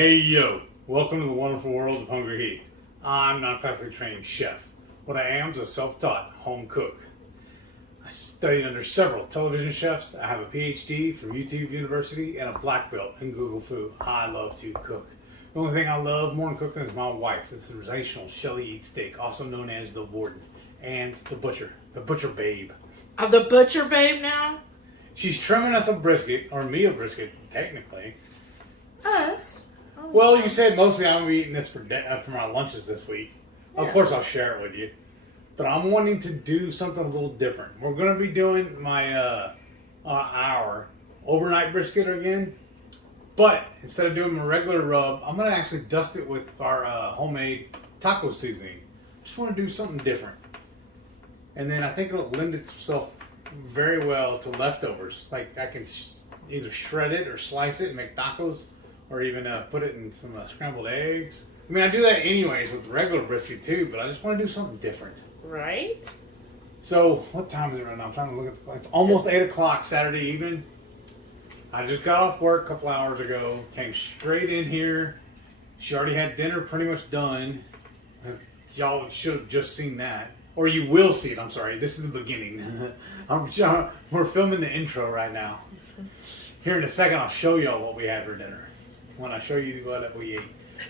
Hey yo, welcome to the wonderful world of HungryHeath. I'm not a classically trained chef. What I am is a self-taught home cook. I studied under several television chefs. I have a PhD from YouTube University and a black belt in Google Food. I love to cook. The only thing I love more than cooking is my wife. It's the sensational Shelly Eat Steak, also known as the Warden, and the Butcher Babe. I'm the Butcher Babe now? She's trimming us a brisket, or me a brisket, technically. Us? Oh, Well, you said mostly I'm going to be eating this for my lunches this week. Yeah. Of course, I'll share it with you. But I'm wanting to do something a little different. We're going to be doing my our overnight brisket again. But instead of doing my regular rub, I'm going to actually dust it with our homemade taco seasoning. Just want to do something different. And then I think it'll lend itself very well to leftovers. Like I can either shred it or slice it and make tacos, or even put it in some scrambled eggs. I mean, I do that anyways with regular brisket too, but I just want to do something different. Right? So, what time is it right now? I'm trying to look at the clock. It's almost 8 o'clock Saturday evening. I just got off work a couple hours ago, came straight in here. She already had dinner pretty much done. Y'all should have just seen that. Or you will see it, I'm sorry. This is the beginning. We're filming the intro right now. Here in a second, I'll show y'all what we had for dinner. When I show you what we ate.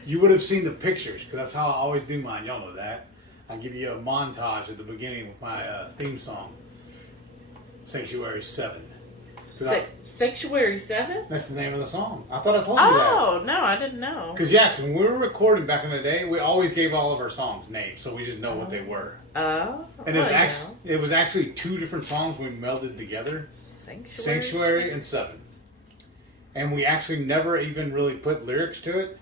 You would have seen the pictures, because that's how I always do mine. Y'all know that. I give you a montage at the beginning with my theme song, Sanctuary 7. Sanctuary 7? That's the name of the song. I thought I told you that. Oh, no, I didn't know. Because when we were recording back in the day, we always gave all of our songs names, so we just know what they were. Oh. And it was actually two different songs we melded together. Sanctuary and 7. And we actually never even really put lyrics to it.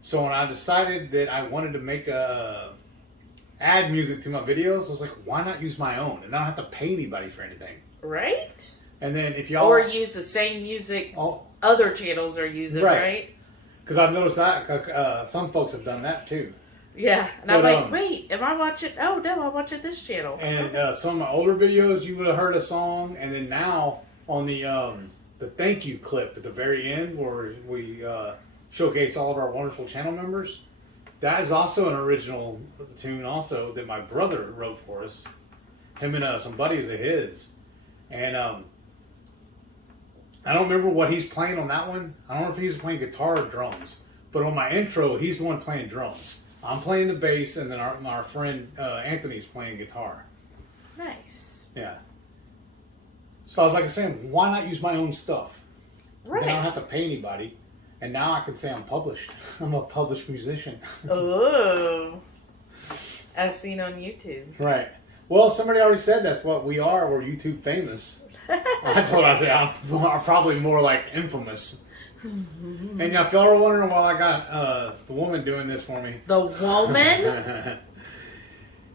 So when I decided that I wanted to make add music to my videos, I was like, why not use my own? And I don't have to pay anybody for anything. Right? And then if y'all... Or use the same music other channels are using, right? Because I've noticed that some folks have done that too. Yeah. And I'm like, wait, am I watching... Oh, no, I'm watching this channel. And some of my older videos, you would have heard a song. And then now on the thank you clip at the very end where we showcase all of our wonderful channel members, that is also an original tune also that my brother wrote for us. Him and some buddies of his. And I don't remember what he's playing on that one. I don't know if he's playing guitar or drums. But on my intro, he's the one playing drums. I'm playing the bass, and then our friend Anthony's playing guitar. Nice. Yeah. So I was like saying, why not use my own stuff? Right. Then I don't have to pay anybody. And now I can say I'm published. I'm a published musician. Oh. As seen on YouTube. Right. Well, somebody already said that's what we are. We're YouTube famous. I say I'm probably more like infamous. And if y'all are wondering why I got the woman doing this for me. The woman?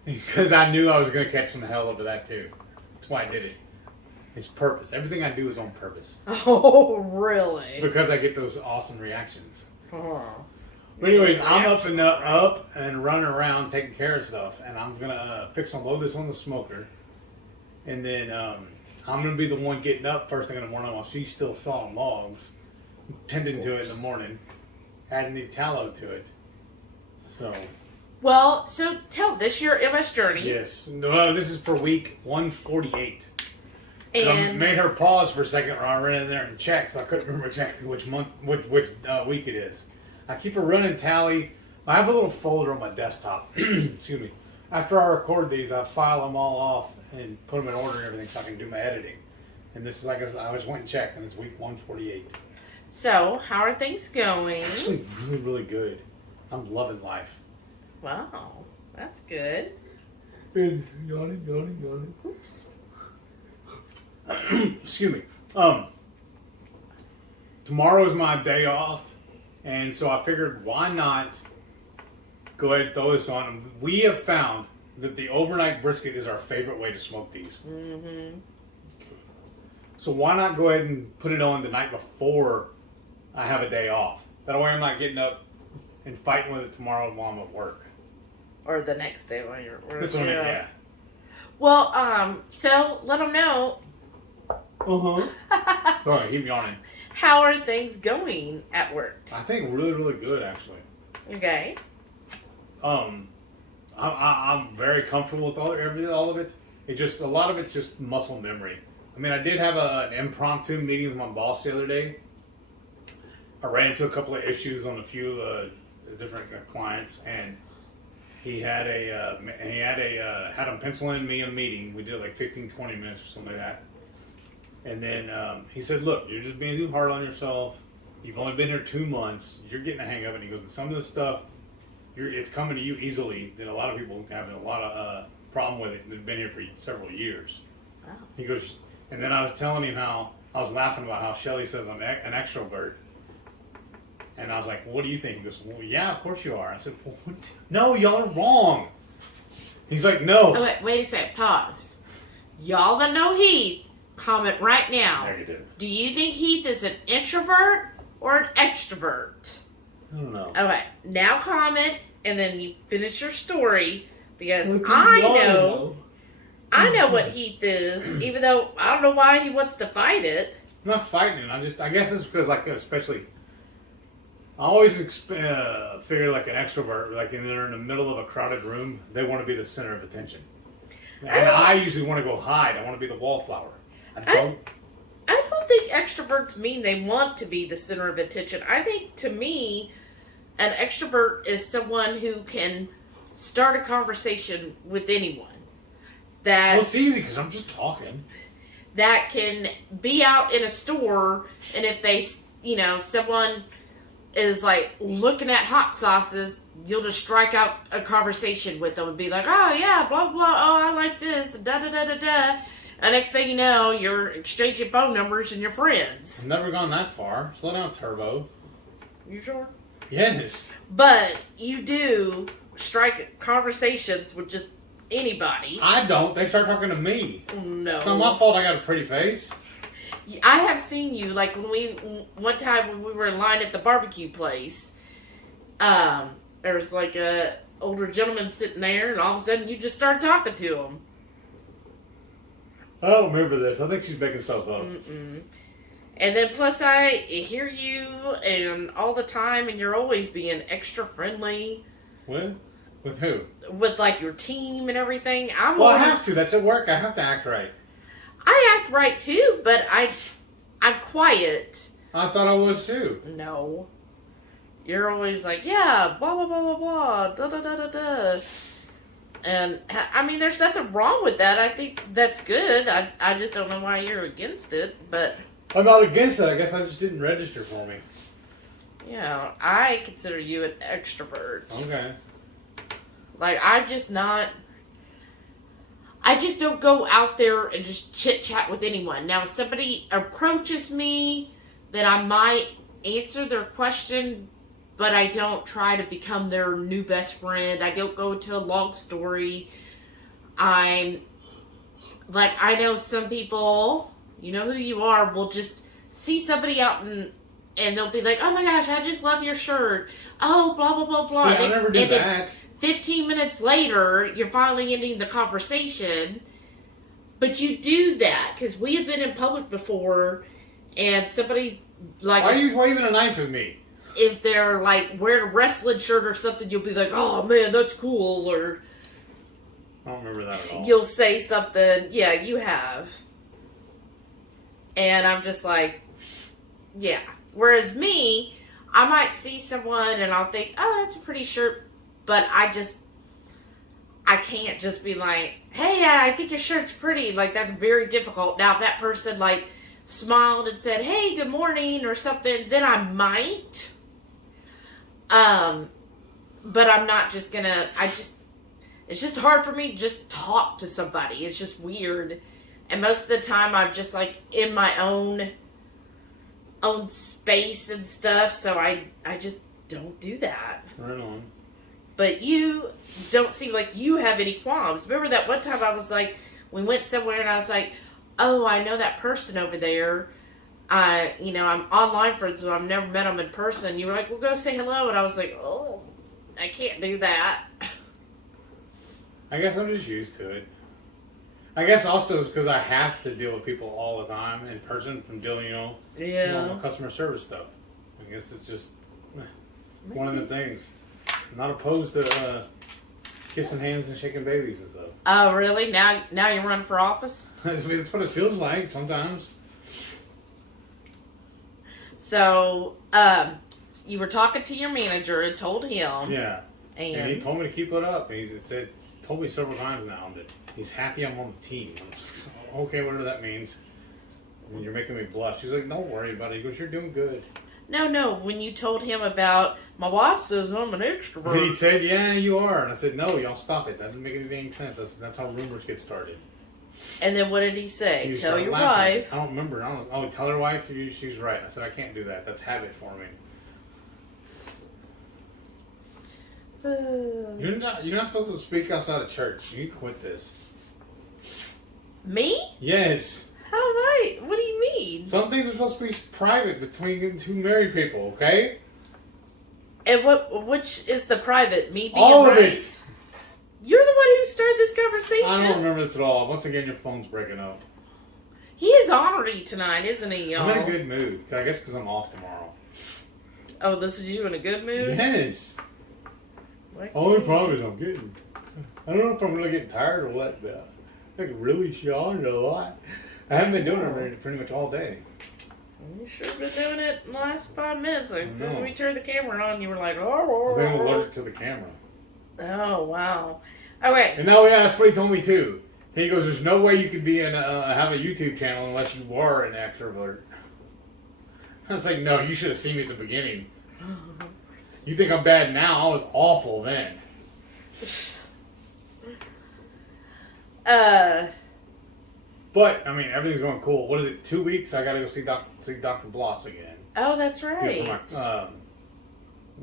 Because I knew I was going to catch some hell over that too. That's why I did it. It's purpose. Everything I do is on purpose. Oh, really? Because I get those awesome reactions. Oh. But anyways, I'm up and running around taking care of stuff. And I'm going to fix and load this on the smoker. And then I'm going to be the one getting up first thing in the morning while she's still sawing logs. Tending to it in the morning. Adding the tallow to it. So... Well, so tell this your MS journey. Yes. No, this is for week 148. And I made her pause for a second when I ran in there and checked, so I couldn't remember exactly which month, which week it is. I keep a running tally. I have a little folder on my desktop. Excuse me. After I record these, I file them all off and put them in order and everything so I can do my editing. And this is like I just went and checked, and it's week 148. So, how are things going? Actually, really, really good. I'm loving life. Wow, that's good. And yawning. Oops. Excuse me. Tomorrow is my day off, and so I figured why not go ahead and throw this on. We have found that the overnight brisket is our favorite way to smoke these. Mm-hmm. So why not go ahead and put it on the night before I have a day off? That way I'm not getting up and fighting with it tomorrow while I'm at work. Or the next day when you're working. That's what I mean, yeah. Well, so let them know. Uh-huh. All right, keep yawning. How are things going at work? I think really, really good, actually. Okay. I'm very comfortable with all of it. A lot of it's just muscle memory. I mean, I did have an impromptu meeting with my boss the other day. I ran into a couple of issues on a few different clients, and he had had him pencil in me a meeting. We did like 15, 20 minutes or something like that. And then he said, "Look, you're just being too hard on yourself. You've only been here 2 months. You're getting the hang of it." And he goes, "And some of this stuff, it's coming to you easily. That a lot of people have a lot of problem with it. They've been here for several years." Wow. He goes, and then I was telling him how I was laughing about how Shelly says I'm an extrovert. And I was like, "What do you think?" He goes, "Well, yeah, of course you are." I said, "Well, no, y'all are wrong." He's like, "No." Oh, wait a second. Pause. Y'all that know Heath, comment right now. Negative. Do you think Heath is an introvert or an extrovert? I don't know. Okay, now comment, and then you finish your story, because I know what Heath is, even though I don't know why he wants to fight it. I'm not fighting it. I guess it's because, like, especially, I always figure like an extrovert, like when they're in the middle of a crowded room, they want to be the center of attention. And I usually want to go hide. I want to be the wallflower. I don't think extroverts mean they want to be the center of attention. I think, to me, an extrovert is someone who can start a conversation with anyone. Well, it's easy because I'm just talking. That can be out in a store, and if they, someone is like looking at hot sauces, you'll just strike out a conversation with them and be like, "Oh yeah, blah blah, oh I like this, da da da da da." And next thing you know, you're exchanging phone numbers and you're friends. I've never gone that far. Slow down, Turbo. You sure? Yes. But you do strike conversations with just anybody. I don't. They start talking to me. No. It's not my fault I got a pretty face. I have seen you, like one time when we were in line at the barbecue place, there was like a older gentleman sitting there, and all of a sudden you just started talking to him. I don't remember this. I think she's making stuff up. Mm-mm. And then plus I hear you and all the time, and you're always being extra friendly. With who? With like your team and everything. I have to. That's at work. I have to act right. I act right too, but I'm quiet. I thought I was too. No. You're always like, yeah, blah, blah, blah, blah, blah, da, da, da, da, da. And, I mean, there's nothing wrong with that. I think that's good. I just don't know why you're against it, but... I'm not against it. I guess I just didn't register for me. Yeah, I consider you an extrovert. Okay. Like, I just don't go out there and just chit-chat with anyone. Now, if somebody approaches me, then I might answer their question, but I don't try to become their new best friend. I don't go into a long story. I know some people, you know who you are, will just see somebody out and they'll be like, "Oh my gosh, I just love your shirt. Oh, blah, blah, blah, blah." See, I never did that. 15 minutes later, you're finally ending the conversation. But you do that, because we have been in public before, and somebody's like... Why are you waving a knife at me? If they're like wearing a wrestling shirt or something, you'll be like, "Oh man, that's cool," or... I don't remember that at all. You'll say something, yeah, you have. And I'm just like, yeah. Whereas me, I might see someone and I'll think, "Oh, that's a pretty shirt," but I can't just be like, "Hey, I think your shirt's pretty." Like, that's very difficult. Now, if that person, like, smiled and said, "Hey, good morning," or something, then I might. But I'm not just gonna, it's just hard for me to just talk to somebody. It's just weird. And most of the time, I'm just, like, in my own space and stuff, so I just don't do that. Right on. But you don't seem like you have any qualms. Remember that one time I was like, we went somewhere and I was like, "Oh, I know that person over there. I'm online friends with them. I've never met them in person." You were like, "Well, go say hello." And I was like, "Oh, I can't do that." I guess I'm just used to it. I guess also it's because I have to deal with people all the time in person from dealing, Yeah. customer service stuff. I guess it's just one of the things. I'm not opposed to kissing hands and shaking babies and stuff. Oh, really? Now you're running for office? That's what it feels like sometimes. So, you were talking to your manager and told him. Yeah. And he And told me to keep it up. And told me several times now that he's happy I'm on the team. Okay, whatever that means. And you're making me blush. She's like, don't worry about it. He goes, you're doing good. no, when you told him about, my wife says I'm an extrovert. And he said, yeah, you are. And I said, no, y'all stop it. That doesn't make any sense. That's how rumors get started. And then what did he say? He Tell your laughing. wife. I don't remember. Tell her wife she's right. I said, I can't do that. That's habit forming. You're not supposed to speak outside of church. You quit this. Me? Yes. How am I? What do you mean? Some things are supposed to be private between two married people, okay? And which is the private? Me being All of right? it. You're the one who started this conversation. I don't remember this at all. Once again, your phone's breaking up. He is ornery tonight, isn't he, y'all? I'm in a good mood. I guess because I'm off tomorrow. Oh, this is you in a good mood? Yes. What? Only problem is I don't know if I'm really getting tired or what, but I really yawned a lot. I haven't been doing it pretty much all day. You sure been doing it in the last 5 minutes. Like, as soon as know. we turned the camera on, you were like, I think I'm oh. allergic to the camera. Oh, wow. Okay. And no, yeah, that's what he told me too. He goes, "There's no way you could be have a YouTube channel unless you are an extrovert." I was like, "No, you should have seen me at the beginning. You think I'm bad now? I was awful then." But I mean, everything's going cool. What is it? 2 weeks? I gotta go see Dr. Bloss again. Oh, that's right. For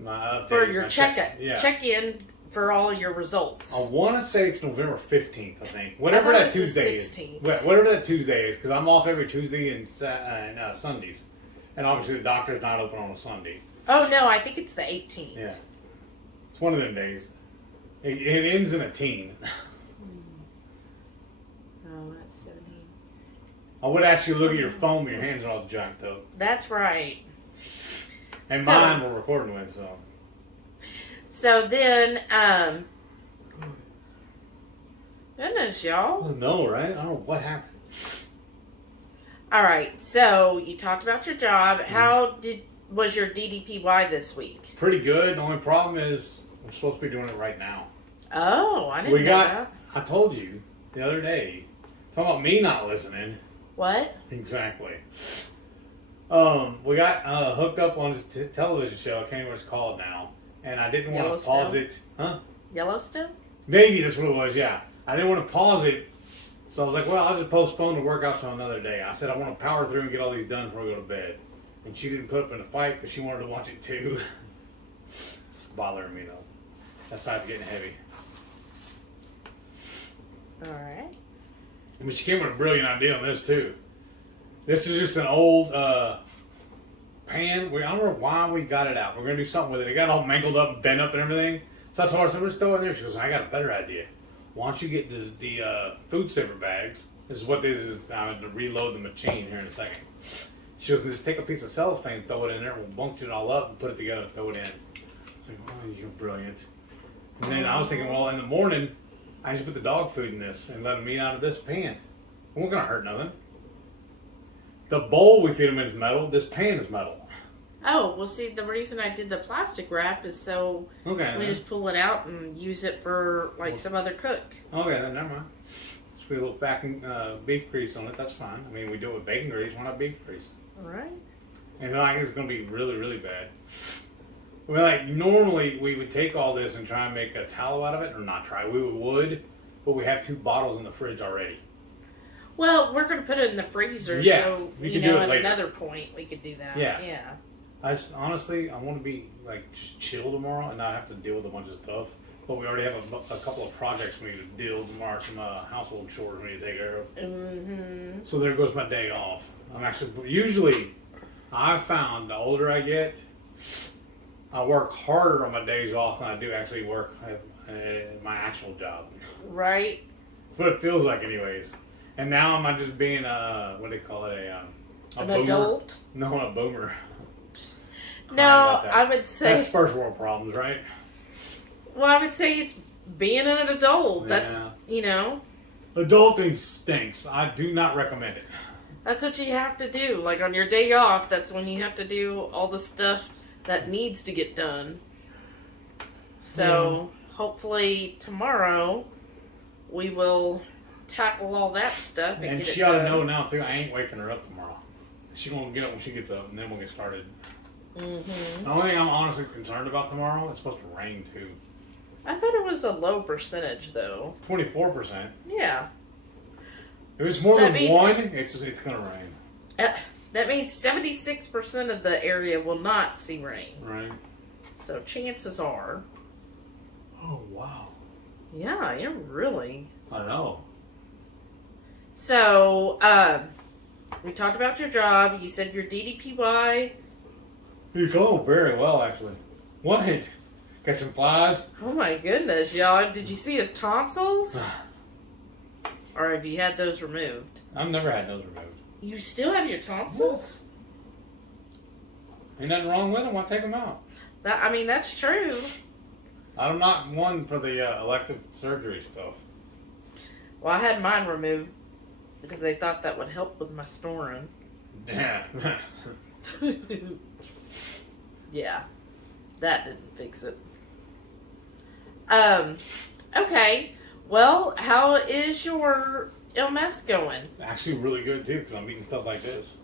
my update, For your my check-in. Check-in for all your results. I want to say it's November 15th, I think. Whatever I thought that it was Tuesday the is. 16th. Whatever that Tuesday is, because I'm off every Tuesday and Sundays. And obviously the doctor's not open on a Sunday. Oh, no, I think it's the 18th. Yeah. It's one of them days. It ends in a teen. Oh, that's 17. I would ask you to look at your phone, but your hands are all jacked up. That's right. And mine we're recording with, so. So then, goodness, y'all. No, right? I don't know what happened. All right, so you talked about your job. How was your DDPY this week? Pretty good. The only problem is we're supposed to be doing it right now. Oh, I didn't know that. I told you the other day. Talking about me not listening. What? Exactly. We got hooked up on this television show. I can't remember what it's called now. And I didn't want to pause it. Huh? Yellowstone? Maybe that's what it was, yeah. I didn't want to pause it. So I was like, well, I'll just postpone the workout till another day. I said I want to power through and get all these done before we go to bed. And she didn't put up in a fight because she wanted to watch it too. It's bothering me though. That side's getting heavy. Alright. I mean, she came with a brilliant idea on this too. This is just an old pan. I don't know why we got it out. We're going to do something with it. It got all mangled up and bent up and everything. So I told her, so let's throw it in there. She goes, I got a better idea. Why don't you get the food saver bags? This is what this is. I'm going to reload the machine here in a second. She goes, just take a piece of cellophane, throw it in there, we'll bunch it all up and put it together, throw it in. I was like, oh, you're brilliant. And then I was thinking, well, in the morning, I just put the dog food in this and let them eat out of this pan. It won't going to hurt nothing. The bowl we feed them in is metal. This pan is metal. Oh, well, see, the reason I did the plastic wrap is so we just pull it out and use it for, like, some other cook. Okay, then never mind. Just put a little backing beef grease on it. That's fine. I mean, we do it with bacon grease. Why not beef grease? All right. And I think it's going to be really, really bad. Well, like, normally we would take all this and try and make a tallow out of it. Or not try. We would, but we have 2 bottles in the fridge already. Well, we're going to put it in the freezer, yeah, so, you know, at later. another point we could do that. Yeah. Yeah. Honestly, I want to be, like, just chill tomorrow and not have to deal with a bunch of stuff. But we already have a couple of projects we need to deal tomorrow, some household chores we need to take care of. Mm-hmm. So there goes my day off. I'm actually, usually, I've found the older I get, I work harder on my days off than I do actually work at my actual job. Right. That's what it feels like, anyways. And now am I just being what do they call it? A boomer? Adult? No, a boomer. No, I would say that's first world problems, right? Well, I would say it's being an adult. Yeah. That's, you know. Adulting stinks. I do not recommend it. That's what you have to do. Like on your day off, that's when you have to do all the stuff that needs to get done. So hopefully tomorrow we will tackle all that stuff and get she it ought done. to know now too. I ain't waking her up tomorrow. She gonna get up when she gets up, and then we'll get started. Mm-hmm. The only thing I'm honestly concerned about tomorrow, it's supposed to rain too. I thought it was a low percentage though. 24%. Yeah. If it's more That than means- 1, it's gonna rain. That means 76% of the area will not see rain. Right. So chances are. Oh wow. Yeah, you're really. I know. So, we talked about your job. You said your DDPY. You're going very well, actually. What? Catching flies? Oh my goodness, y'all. Did you see his tonsils? Or have you had those removed? I've never had those removed. You still have your tonsils? Ain't nothing wrong with them. Why take them out? That's true. I'm not one for the elective surgery stuff. Well, I had mine removed because they thought that would help with my snoring. Yeah. Yeah. That didn't fix it. Okay. Well, how is your MS going? Actually really good too, because I'm eating stuff like this.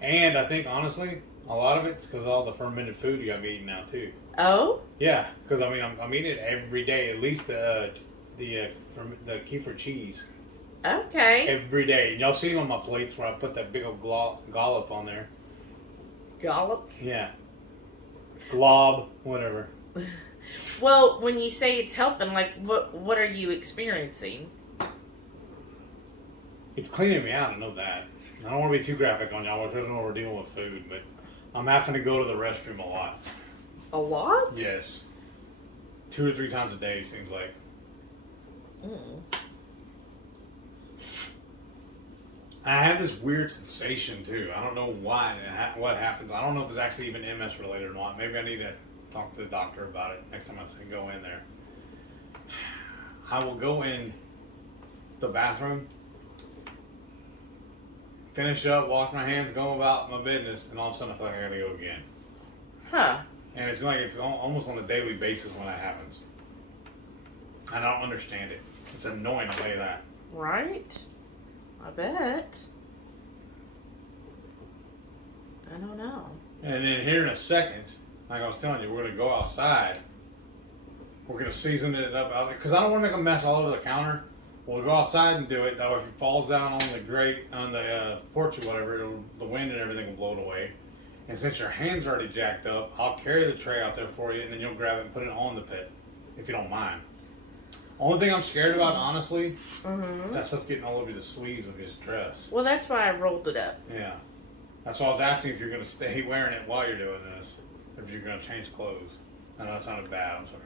And I think, honestly, a lot of it's because all the fermented food you got me eating now too. Oh? Yeah, because I'm eating it every day, at least the kefir cheese. Okay. Every day. And y'all see them on my plates where I put that big old gollop on there. Gollop? Yeah. Glob, whatever. Well, when you say it's helping, like, what are you experiencing? It's cleaning me out, I know that. I don't want to be too graphic on y'all, because I know we're dealing with food, but I'm having to go to the restroom a lot. A lot? Yes. 2 or 3 times a day, it seems like. I have this weird sensation, too. I don't know why, what happens. I don't know if it's actually even MS related or not. Maybe I need to talk to the doctor about it next time I go in there. I will go in the bathroom, finish up, wash my hands, go about my business, and all of a sudden I feel like I gotta go again. Huh. And it's like it's almost on a daily basis when that happens. I don't understand it. It's annoying, I'll tell you that. Right? I bet. I don't know. And then here in a second, like I was telling you, we're going to go outside. We're going to season it up. Because I don't want to make a mess all over the counter. We'll go outside and do it. That way if it falls down on the grate, on the porch or whatever, the wind and everything will blow it away. And since your hand's already jacked up, I'll carry the tray out there for you, and then you'll grab it and put it on the pit, if you don't mind. Only thing I'm scared about, honestly, is that stuff getting all over the sleeves of his dress. Well, that's why I rolled it up. Yeah. That's why I was asking if you're going to stay wearing it while you're doing this, or if you're going to change clothes. I know that sounded bad, I'm sorry.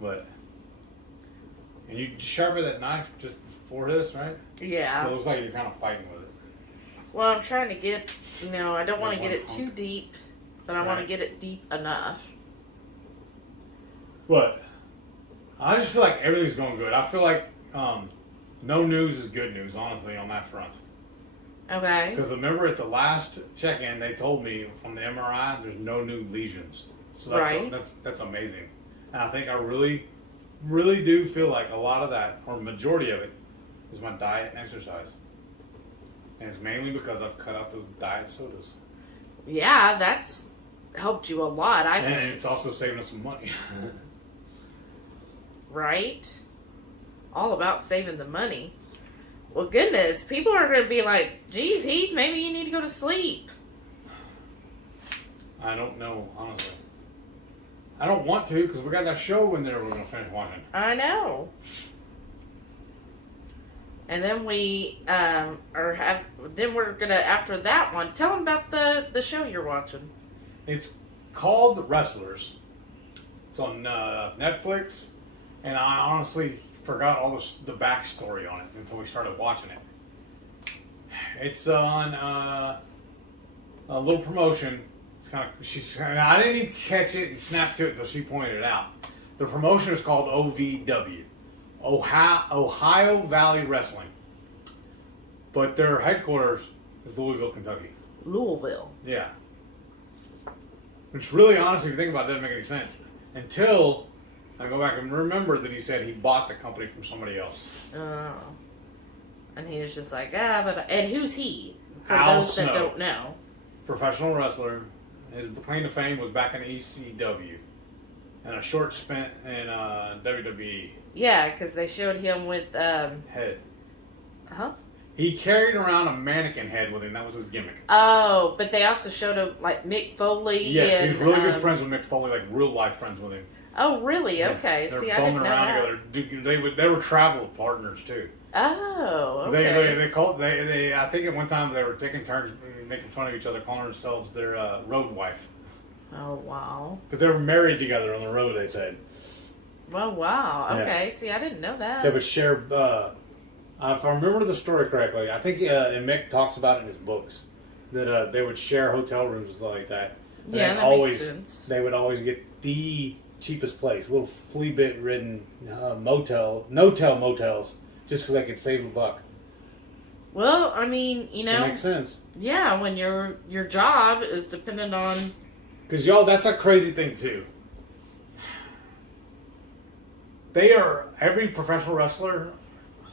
But, and you sharpen that knife just before this, right? Yeah. So it looks like you're kind of fighting with it. Well, I'm trying to get, I don't want to get it too deep, but I want to get it deep enough. But I just feel like everything's going good. I feel like no news is good news, honestly, on that front. Okay. Because remember at the last check-in, they told me from the MRI, there's no new lesions. So that's amazing. And I think I really, really do feel like a lot of that, or majority of it, is my diet and exercise. And it's mainly because I've cut out those diet sodas. Yeah, that's helped you a lot, I think. And it's also saving us some money. Right? All about saving the money. Well, goodness, people are going to be like, geez, Heath, maybe you need to go to sleep. I don't know, honestly. I don't want to, because we got that show in there we're going to finish watching. I know. And then we're gonna, after that one, tell them about the show you're watching. It's called Wrestlers. It's on Netflix. And I honestly forgot all the backstory on it until we started watching it. It's on a little promotion. It's kind of I didn't even catch it and snap to it until she pointed it out. The promotion is called OVW, Ohio Valley Wrestling, but their headquarters is Louisville, Kentucky. Louisville. Yeah. Which really, honestly, if you think about it, doesn't make any sense until I go back and remember that he said he bought the company from somebody else. Oh. And he was just like, and who's he? For Al those that Snow. don't know. Professional wrestler. His claim to fame was back in ECW and a short stint in WWE. Yeah, because they showed him with, Head. Huh? He carried around a mannequin head with him. That was his gimmick. Oh, but they also showed him, like, Mick Foley. Yes, and, he's really good friends with Mick Foley, like real life friends with him. Oh, really? Yeah, Okay. they're See, I didn't know around that. together. They were travel partners too. Oh, okay. They I think at one time they were taking turns making fun of each other, calling themselves their road wife. Oh, wow. Because they were married together on the road, they said. Well, wow. Yeah. Okay. See, I didn't know that. They would share, if I remember the story correctly, I think and Mick talks about it in his books, that they would share hotel rooms and stuff like that. And Yeah, they'd that makes sense. They would always get the cheapest place, little flea bit ridden no-tell motels, just because they could save $1. Well, I mean, you know. That makes sense. Yeah, when your job is dependent on. Because, y'all, that's a crazy thing, too. Every professional wrestler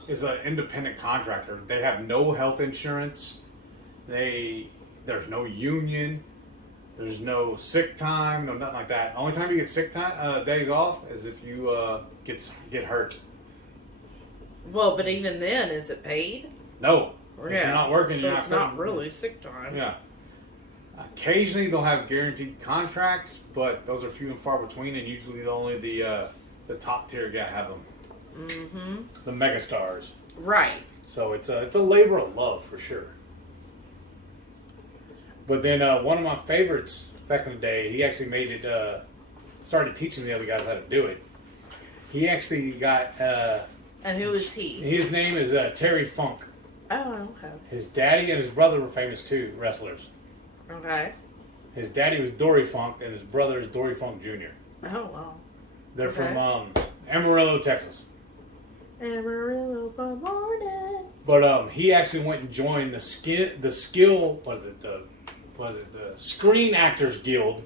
is an independent contractor. They have no health insurance. There's no union. There's no sick time, no nothing like that. Only time you get sick time days off is if you get hurt. Well, but even then, is it paid? No. Yeah. If you're not working, so you're it's not not really sick time. Yeah. Occasionally they'll have guaranteed contracts, but those are few and far between, and usually only the top tier guy have them. Mm-hmm. The megastars. Right. So it's a labor of love for sure. But then one of my favorites back in the day, he actually made it. Started teaching the other guys how to do it. He actually got. And who is he? His name is Terry Funk. Oh, okay. His daddy and his brother were famous too, wrestlers. Okay. His daddy was Dory Funk, and his brother is Dory Funk Jr. Oh, wow. They're Okay. from Amarillo, Texas. Amarillo by morning. But he actually went and joined the Screen Actors Guild,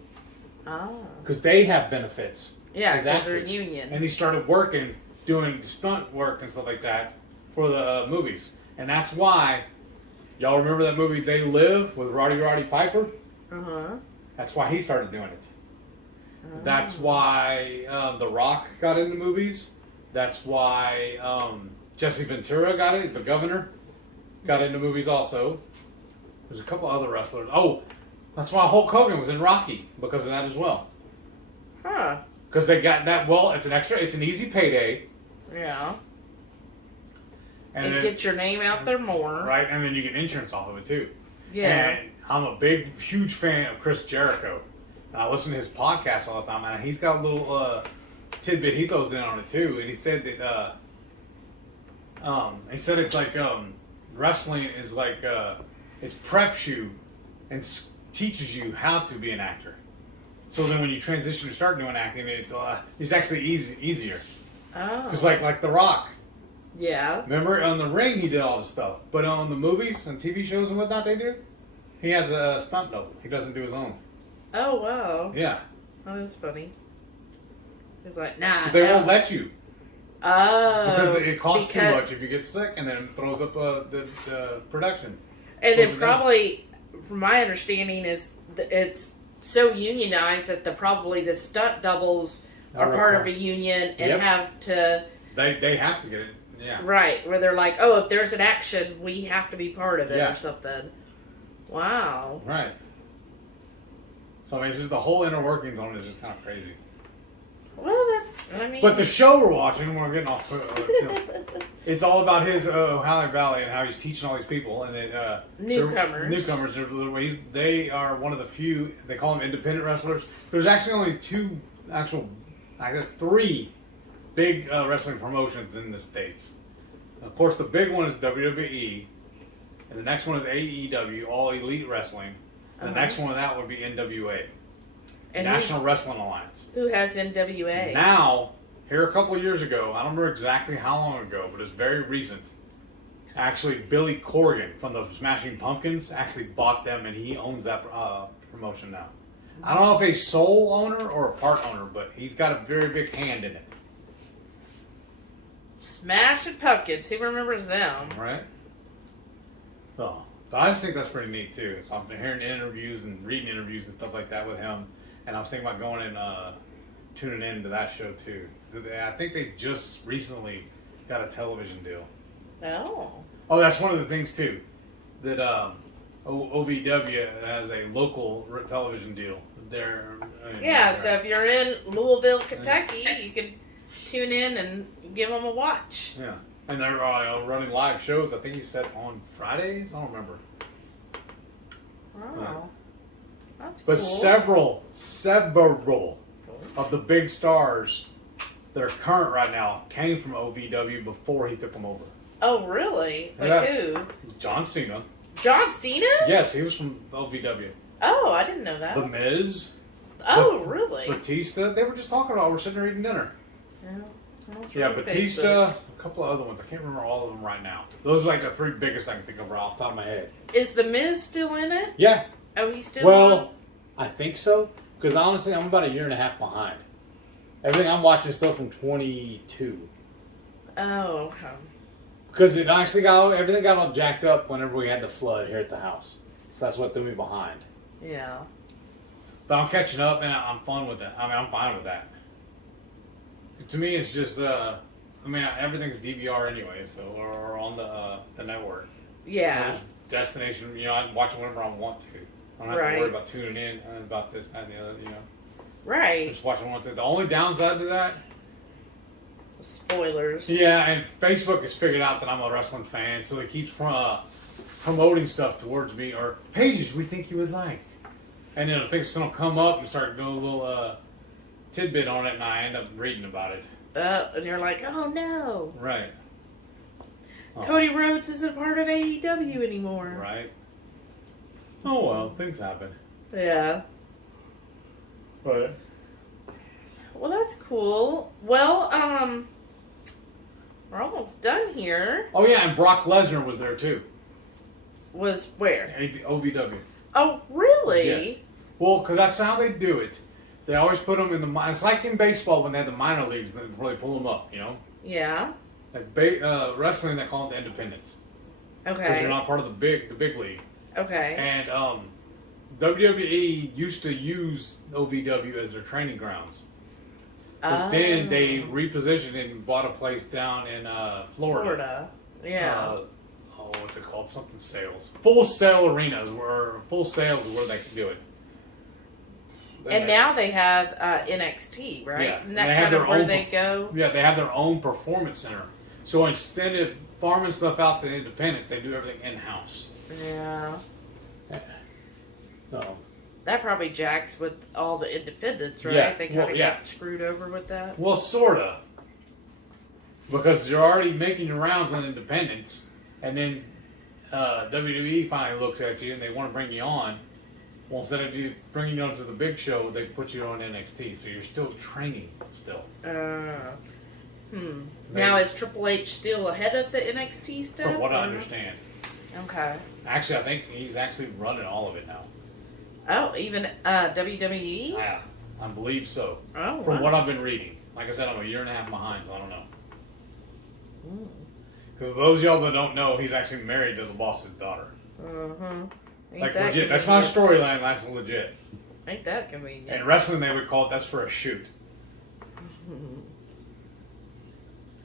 Oh. because they have benefits. Yeah, as because they're actors. union. And he started working, doing stunt work and stuff like that for the movies. And that's why, y'all remember that movie They Live with Roddy Piper? Uh-huh. That's why he started doing it. Oh. That's why The Rock got into movies. That's why Jesse Ventura got it, the governor, got into movies also. There's a couple other wrestlers. Oh, that's why Hulk Hogan was in Rocky, because of that as well. Huh. Because they got that, it's an easy payday. Yeah. And then, get your name out there more. right, and then you get insurance off of it too. Yeah. And I'm a huge fan of Chris Jericho. And I listen to his podcast all the time, and he's got a little tidbit he throws in on it too. And he said that it's like wrestling is like it preps you and teaches you how to be an actor. So then when you transition to start doing acting, it's actually easier. Oh. It's like The Rock. Yeah. Remember, on the ring he did all this stuff, but on the movies and TV shows and whatnot they do, he has a stunt double. He doesn't do his own. Oh, wow. Yeah. Oh, that's funny. He's like, nah. But they won't let you. Oh. Because it costs too much if you get sick, and then it throws up the production. And then probably, from my understanding, is it's so unionized that the stunt doubles are part of a union and have to. They have to get it. Yeah. Right, where they're like, oh, if there's an action, we have to be part of it or something. Wow. Right. So I mean, it's just the whole inner workings on it is just kind of crazy. Well, But the show we're watching, we're getting off. It's all about his Ohio Valley and how he's teaching all these people, and newcomers. They are one of the few. They call them independent wrestlers. There's actually only three big wrestling promotions in the States. Of course, the big one is WWE, and the next one is AEW, All Elite Wrestling. And the next one of that would be NWA, And National Wrestling Alliance. Who has NWA? Now, here a couple of years ago, I don't remember exactly how long ago, but it's very recent. Actually, Billy Corgan from the Smashing Pumpkins actually bought them, and he owns that promotion now. I don't know if he's sole owner or a part owner, but he's got a very big hand in it. Smashing Pumpkins. Who remembers them? Right? So, but I just think that's pretty neat, too. So I've been hearing interviews and reading interviews and stuff like that with him, and I was thinking about going and tuning in to that show, too. I think they just recently got a television deal. Oh. Oh, that's one of the things, too, that OVW has a local television deal. Yeah, so if you're in Louisville, Kentucky, you can tune in and give them a watch. Yeah, and they're running live shows. I think he said on Fridays. I don't remember. Oh, that's but cool. several of the big stars that are current right now came from OVW before he took them over. Oh, really? Like who? John Cena. John Cena? Yes, he was from OVW. Oh, I didn't know that. The Miz. Oh, really? Batista. They were just talking about. We're sitting there eating dinner. Yeah, Batista. A couple of other ones. I can't remember all of them right now. Those are like the three biggest I can think of right off the top of my head. Is the Miz still in it? Yeah. Oh, he's still on? I think so. Because honestly, I'm about a year and a half behind. Everything I'm watching is still from 22. Oh, okay. Because it actually everything got all jacked up whenever we had the flood here at the house. So that's what threw me behind. Yeah. But I'm catching up and I'm fun with that. I mean, I'm fine with that. To me, it's just, everything's DVR anyway, so, or on the network. Yeah. There's destination, I can watch it whenever I want to. I don't have to worry about tuning in and about this, that, and the other, Right. Just watching one thing. The only downside to that. Spoilers. Yeah, and Facebook has figured out that I'm a wrestling fan, so it keeps promoting stuff towards me or pages we think you would like. And then things will come up and start doing a little tidbit on it, and I end up reading about it. And you're like, oh no. Right. Oh. Cody Rhodes isn't part of AEW anymore. Right. Oh well, things happen. Yeah. Right. Well, that's cool. Well, we're almost done here. Oh yeah, and Brock Lesnar was there too. Was where? OVW. Oh, really? Yes. Well, because that's how they do it. They always put them in the. It's like in baseball when they had the minor leagues before they pull them up. Yeah. Like wrestling, they call it the independents. Okay. Because you're not part of the big league. Okay. And WWE used to use OVW as their training grounds. But then they repositioned it and bought a place down in Florida. Yeah. What's it called? Something Sales. Full Sail Arenas, where Full Sails is where they can do it. And now they have NXT, right? Yeah. And that kind of where they go? Yeah, they have their own performance center. So instead of farming stuff out to independents, they do everything in-house. Yeah. So. That probably jacks with all the independents, right? Yeah. They kind of got screwed over with that. Well, sorta. Because you're already making your rounds on independents, and then WWE finally looks at you and they want to bring you on. Well, instead of bringing you on to the big show, they put you on NXT, so you're still training still. Now is Triple H still ahead of the NXT stuff? From what I understand. Okay. Actually, I think he's actually running all of it now. Oh, even WWE? Yeah, I believe so. Oh, From what I've been reading. Like I said, I'm a year and a half behind, so I don't know. Because those of y'all that don't know, he's actually married to the boss's daughter. Like legit. That's not a storyline, that's legit. Ain't that convenient? In wrestling, they would call it, that's for a shoot.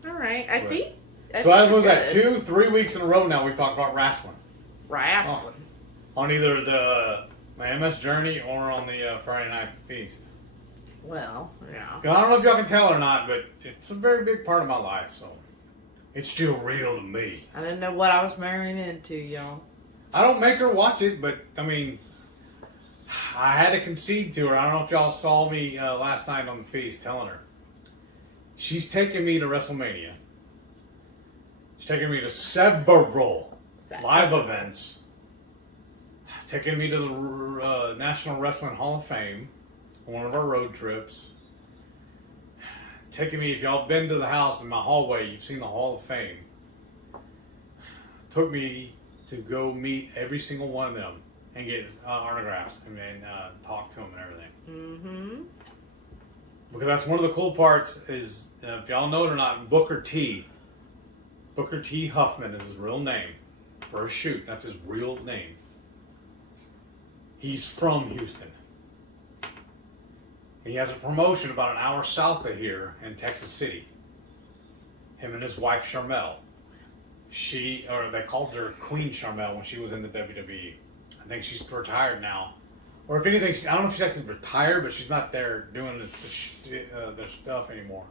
Alright, I think. So that was that 2-3 weeks in a row now we've talked about wrestling. Wrestling. On either my MS Journey or on the Friday Night Feast. Well, yeah. I don't know if y'all can tell or not, but it's a very big part of my life, so it's still real to me. I didn't know what I was marrying into, y'all. I don't make her watch it, but I mean, I had to concede to her. I don't know if y'all saw me last night on the Feast telling her. She's taking me to WrestleMania. She's taking me to several live events. Taking me to the National Wrestling Hall of Fame on one of our road trips. Taking me, if y'all been to the house in my hallway, you've seen the Hall of Fame. Took me to go meet every single one of them and get autographs and talk to them and everything. Mm-hmm. Because that's one of the cool parts is, if y'all know it or not, Booker T Huffman is his real name. For a shoot, that's his real name. He's from Houston. He has a promotion about an hour south of here in Texas City. Him and his wife, Sharmell. They called her Queen Sharmell when she was in the WWE. I think she's retired now. Or if anything, I don't know if she's actually retired, but she's not there doing the stuff anymore.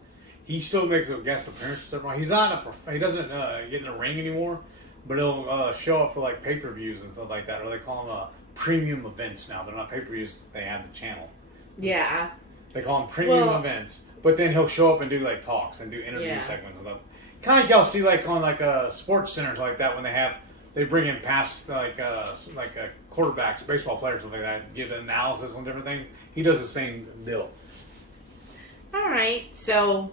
He still makes a guest appearance and stuff. He doesn't get in the ring anymore, but he'll show up for like pay-per-views and stuff like that. Or they call them premium events now. They're not pay-per-views, they have the channel. Yeah. They call them premium events. But then he'll show up and do like talks and do interview segments and stuff. Kind of like y'all see like on like sports centers like that when they bring in past like quarterbacks, baseball players, stuff like that, give an analysis on different things. He does the same deal. All right, so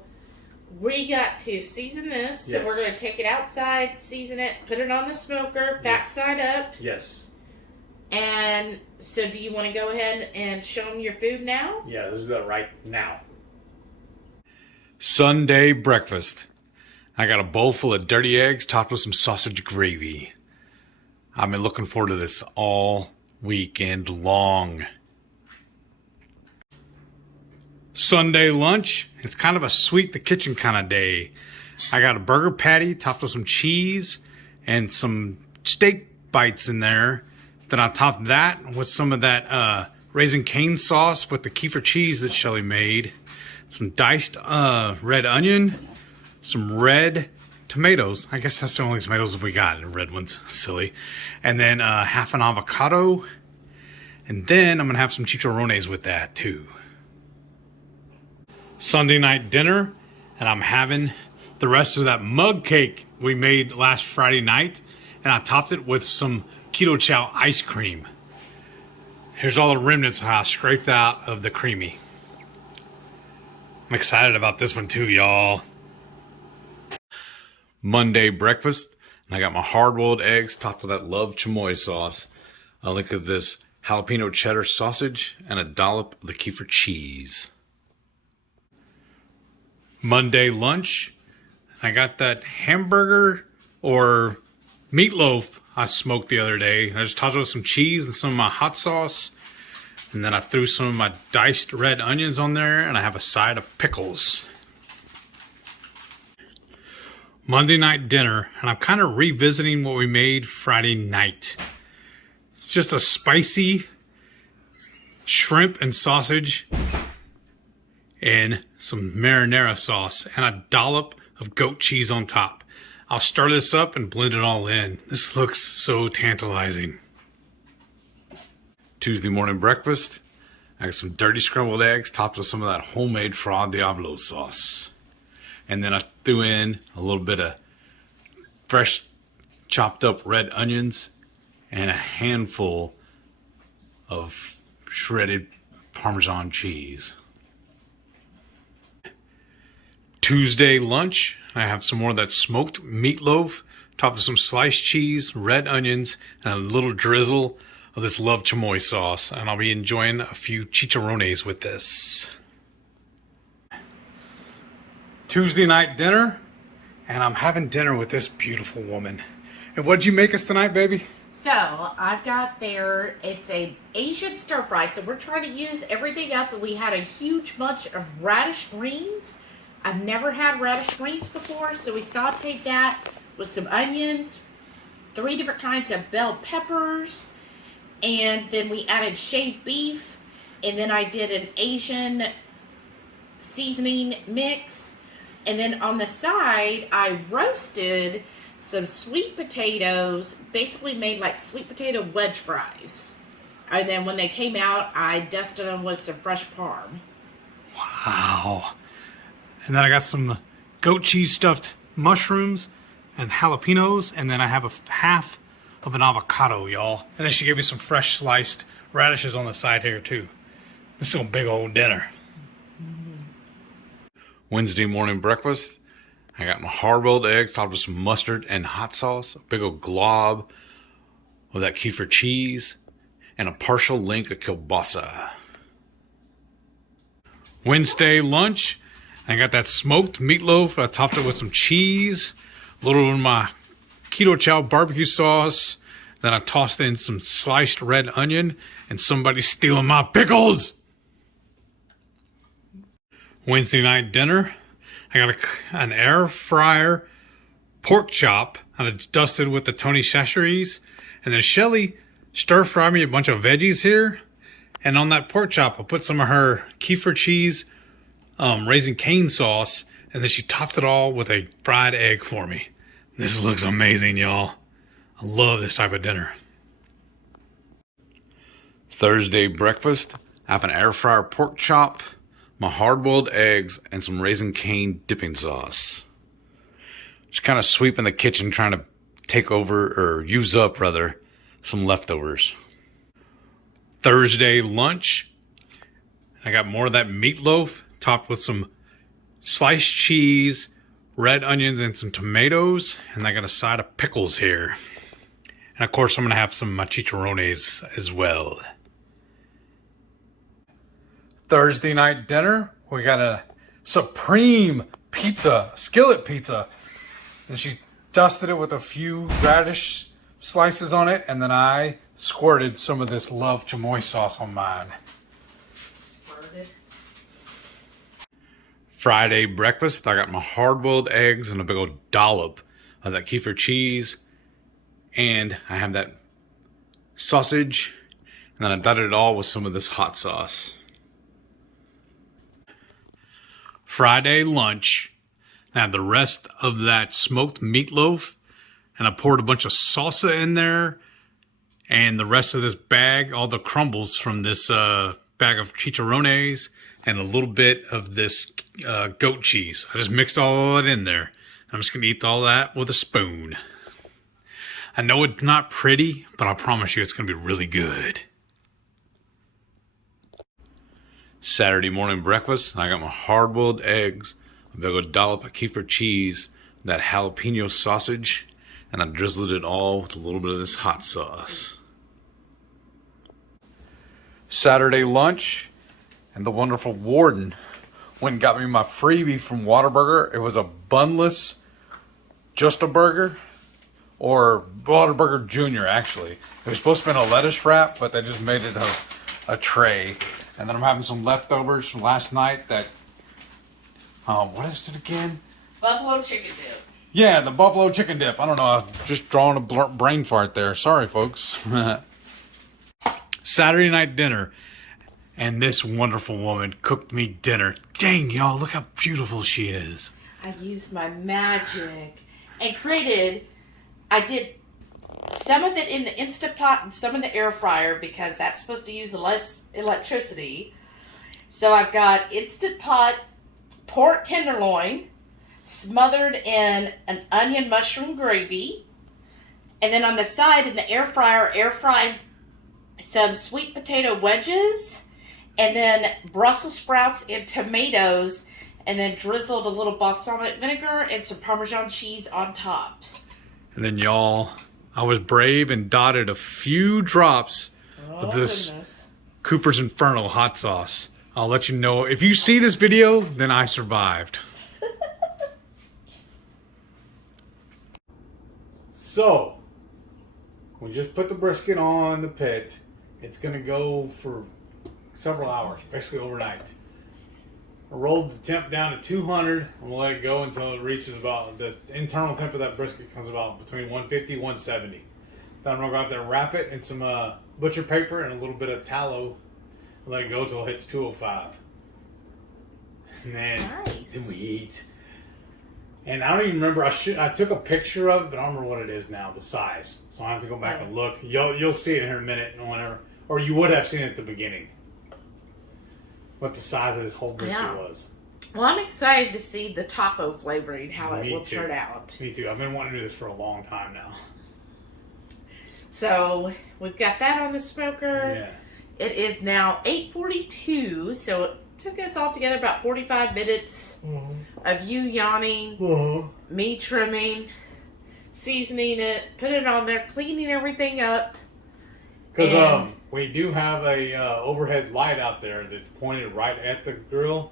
we got to season this. Yes. So we're going to take it outside, season it, put it on the smoker, back side up. Yes. And so do you want to go ahead and show them your food now? Yeah, let's do that right now. Sunday breakfast. I got a bowl full of dirty eggs topped with some sausage gravy. I've been looking forward to this all weekend long. Sunday lunch. It's kind of a sweet the kitchen kind of day. I got a burger patty topped with some cheese and some steak bites in there. Then I topped that with some of that Raising Cane sauce with the Kefir cheese that Shelly made. Some diced red onion. Some red tomatoes. I guess that's the only tomatoes we got. Red ones. Silly. And then half an avocado. And then I'm going to have some chicharrones with that too. Sunday night dinner. And I'm having the rest of that mug cake we made last Friday night. And I topped it with some Ketochow ice cream. Here's all the remnants I scraped out of the creamy. I'm excited about this one too, y'all. Monday breakfast, and I got my hard-boiled eggs topped with that love chamoy sauce. I look at this jalapeno cheddar sausage and a dollop of the Kefir cheese. Monday lunch, I got that hamburger or meatloaf I smoked the other day. I just topped it with some cheese and some of my hot sauce. And then I threw some of my diced red onions on there, and I have a side of pickles. Monday night dinner, and I'm kind of revisiting what we made Friday night. It's just a spicy shrimp and sausage and some marinara sauce and a dollop of goat cheese on top. I'll stir this up and blend it all in. This looks so tantalizing. Tuesday morning breakfast, I got some dirty scrambled eggs topped with some of that homemade Fra Diablo sauce. And then I threw in a little bit of fresh chopped up red onions and a handful of shredded Parmesan cheese. Tuesday lunch, I have some more of that smoked meatloaf topped with some sliced cheese, red onions, and a little drizzle of this love chamoy sauce. And I'll be enjoying a few chicharrones with this. Tuesday night dinner, and I'm having dinner with this beautiful woman. And what'd you make us tonight, baby? So, I've got there, it's a Asian stir fry, so we're trying to use everything up, and we had a huge bunch of radish greens. I've never had radish greens before, so we sauteed that with some onions, 3 different kinds of bell peppers, and then we added shaved beef, and then I did an Asian seasoning mix, and then on the side, I roasted some sweet potatoes, basically made like sweet potato wedge fries. And then when they came out, I dusted them with some fresh parm. Wow. And then I got some goat cheese stuffed mushrooms and jalapenos. And then I have a half of an avocado, y'all. And then she gave me some fresh sliced radishes on the side here too. This is a big old dinner. Wednesday morning breakfast. I got my hard-boiled eggs topped with some mustard and hot sauce. A big old glob of that kefir cheese. And a partial link of kielbasa. Wednesday lunch. I got that smoked meatloaf. I topped it with some cheese, a little of my Ketochow barbecue sauce. Then I tossed in some sliced red onion, and somebody's stealing my pickles. Wednesday night dinner. I got an air fryer pork chop. I dusted with the Tony Chachere's. And then Shelly stir fried me a bunch of veggies here. And on that pork chop, I put some of her kefir cheese, Raising Cane sauce, and then she topped it all with a fried egg for me. This looks amazing, y'all. I love this type of dinner. Thursday breakfast. I have an air fryer pork chop, my hard-boiled eggs, and some Raising Cane dipping sauce. Just kind of sweeping the kitchen, trying to take over, or use up rather, some leftovers. Thursday lunch. I got more of that meatloaf topped with some sliced cheese, red onions, and some tomatoes. And I got a side of pickles here. And of course, I'm going to have some of my chicharrones as well. Thursday night dinner. We got a supreme pizza, skillet pizza. And she dusted it with a few radish slices on it. And then I squirted some of this love chamoy sauce on mine. Friday breakfast, I got my hard-boiled eggs and a big old dollop of that kefir cheese. And I have that sausage. And then I dotted it all with some of this hot sauce. Friday lunch, I have the rest of that smoked meatloaf. And I poured a bunch of salsa in there. And the rest of this bag, all the crumbles from this bag of chicharrones. And a little bit of this goat cheese. I just mixed all of it in there. I'm just going to eat all that with a spoon. I know it's not pretty, but I promise you it's going to be really good. Saturday morning breakfast. I got my hard-boiled eggs, a big old dollop of kefir cheese, that jalapeno sausage, and I drizzled it all with a little bit of this hot sauce. Saturday lunch. And the wonderful warden went and got me my freebie from Whataburger. It was a bunless, just a burger, or Whataburger Jr. actually. It was supposed to be in a lettuce wrap, but they just made it a tray. And then I'm having some leftovers from last night that, what is it again? Buffalo chicken dip. Yeah, the buffalo chicken dip. I don't know, I was just drawing a brain fart there. Sorry, folks. Saturday night dinner. And this wonderful woman cooked me dinner. Dang, y'all, look how beautiful she is. I used my magic and I did some of it in the Instant Pot and some in the air fryer because that's supposed to use less electricity. So I've got Instant Pot pork tenderloin smothered in an onion mushroom gravy. And then on the side in the air fryer, air fried some sweet potato wedges. And then Brussels sprouts and tomatoes, and then drizzled a little balsamic vinegar and some Parmesan cheese on top. And then, y'all, I was brave and dotted a few drops of this Cooper's Inferno hot sauce. I'll let you know. If you see this video, then I survived. So, we just put the brisket on the pit. It's going to go for several hours, basically overnight. I rolled the temp down to 200. I'm going to let it go until it reaches about, the internal temp of that brisket comes about between 150 170. Then I'm going to go out there and wrap it in some butcher paper and a little bit of tallow. And let it go until it hits 205. And then we eat. And I don't even remember, I took a picture of it, but I don't remember what it is now, the size. So I have to go back and look. You'll see it in a minute or whenever. Or you would have seen it at the beginning. What the size of this whole brisket was. Well, I'm excited to see the taco flavoring, how it will turn out. Me too. I've been wanting to do this for a long time now. So, we've got that on the smoker. Yeah. It is now 8:42, so it took us all together about 45 minutes of you yawning, me trimming, seasoning it, putting it on there, cleaning everything up. Because we do have a overhead light out there that's pointed right at the grill,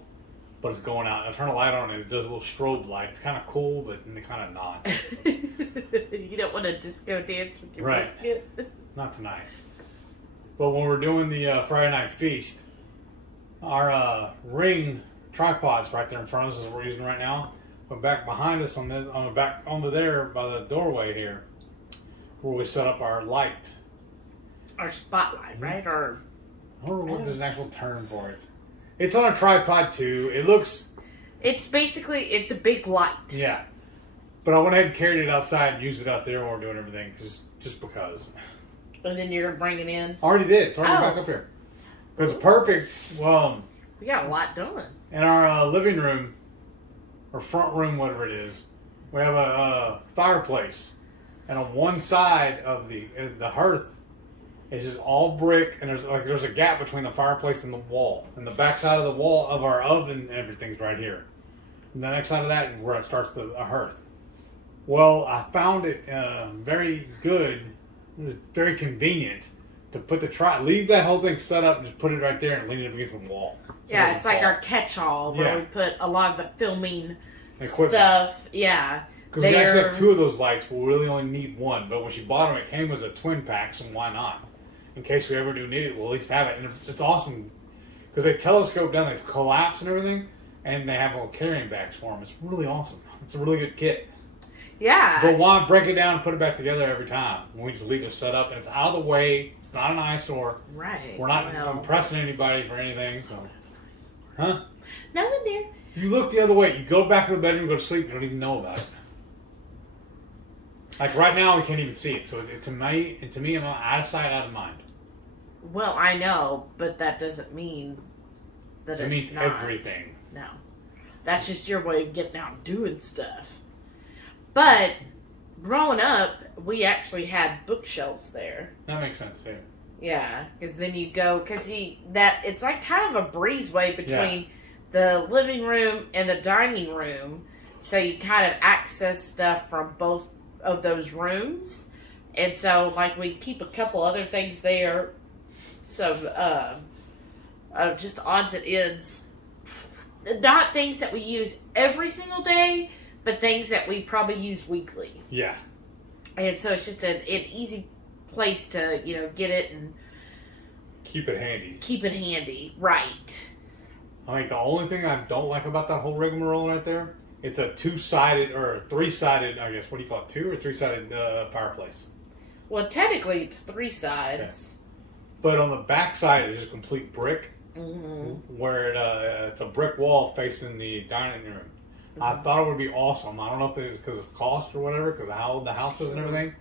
but it's going out. I turn the light on and it does a little strobe light. It's kind of cool, but kind of not. You don't want to disco dance with your biscuit? Not tonight. But when we're doing the Friday night feast, our ring tripod's right there in front of us, as we're using right now. But back behind us on the back over there by the doorway here, where we set up our light. Our spotlight, right? Or I don't know what there's an actual term for it. It's on a tripod too. It looks. It's a big light. Yeah. But I went ahead and carried it outside and used it out there when we're doing everything, just because. And then you're bringing it in? Already did. It's already back up here. Because perfect. Well, we got a lot done. In our living room, or front room, whatever it is, we have a fireplace. And on one side of the hearth is just all brick, and there's a gap between the fireplace and the wall. And the back side of the wall of our oven and everything's right here. And the next side of that is where it starts the hearth. Well, I found it very good. It was very convenient to put leave that whole thing set up and just put it right there and lean it against the wall. So yeah, it's like our catch-all where we put a lot of the filming stuff. Yeah. Because we actually have 2 of those lights, but we really only need 1. But when she bought them, it came as a twin pack, so why not? In case we ever do need it, we'll at least have it. And it's awesome because they telescope down, they collapse and everything, and they have little carrying bags for them. It's really awesome. It's a really good kit. Yeah. But why break it down and put it back together every time? We just leave it set up and it's out of the way. It's not an eyesore. Right. We're not impressing anybody for anything. So, huh? Nothing there. You look the other way. You go back to the bedroom, go to sleep. You don't even know about it. Like right now, we can't even see it. So to me, I'm out of sight, out of mind. Well, I know, but that doesn't mean that it means not. Everything. No, that's just your way of getting out and doing stuff. But growing up, we actually had bookshelves there. That makes sense too. Yeah, because then you go it's like kind of a breezeway between the living room and the dining room, so you kind of access stuff from both of those rooms, and so like we keep a couple other things there, so just odds and ends, not things that we use every single day, but things that we probably use weekly. Yeah. And so it's just an easy place to get it and keep it handy. Keep it handy, right? I think the only thing I don't like about that whole rigmarole right there, it's a 2-sided or 3-sided, I guess, what do you call it, 2 or 3-sided fireplace? Well, technically it's 3 sides. Okay. But on the back side is just complete brick, where it's a brick wall facing the dining room. I thought it would be awesome. I don't know if it was because of cost or whatever, because of how old the house is and everything,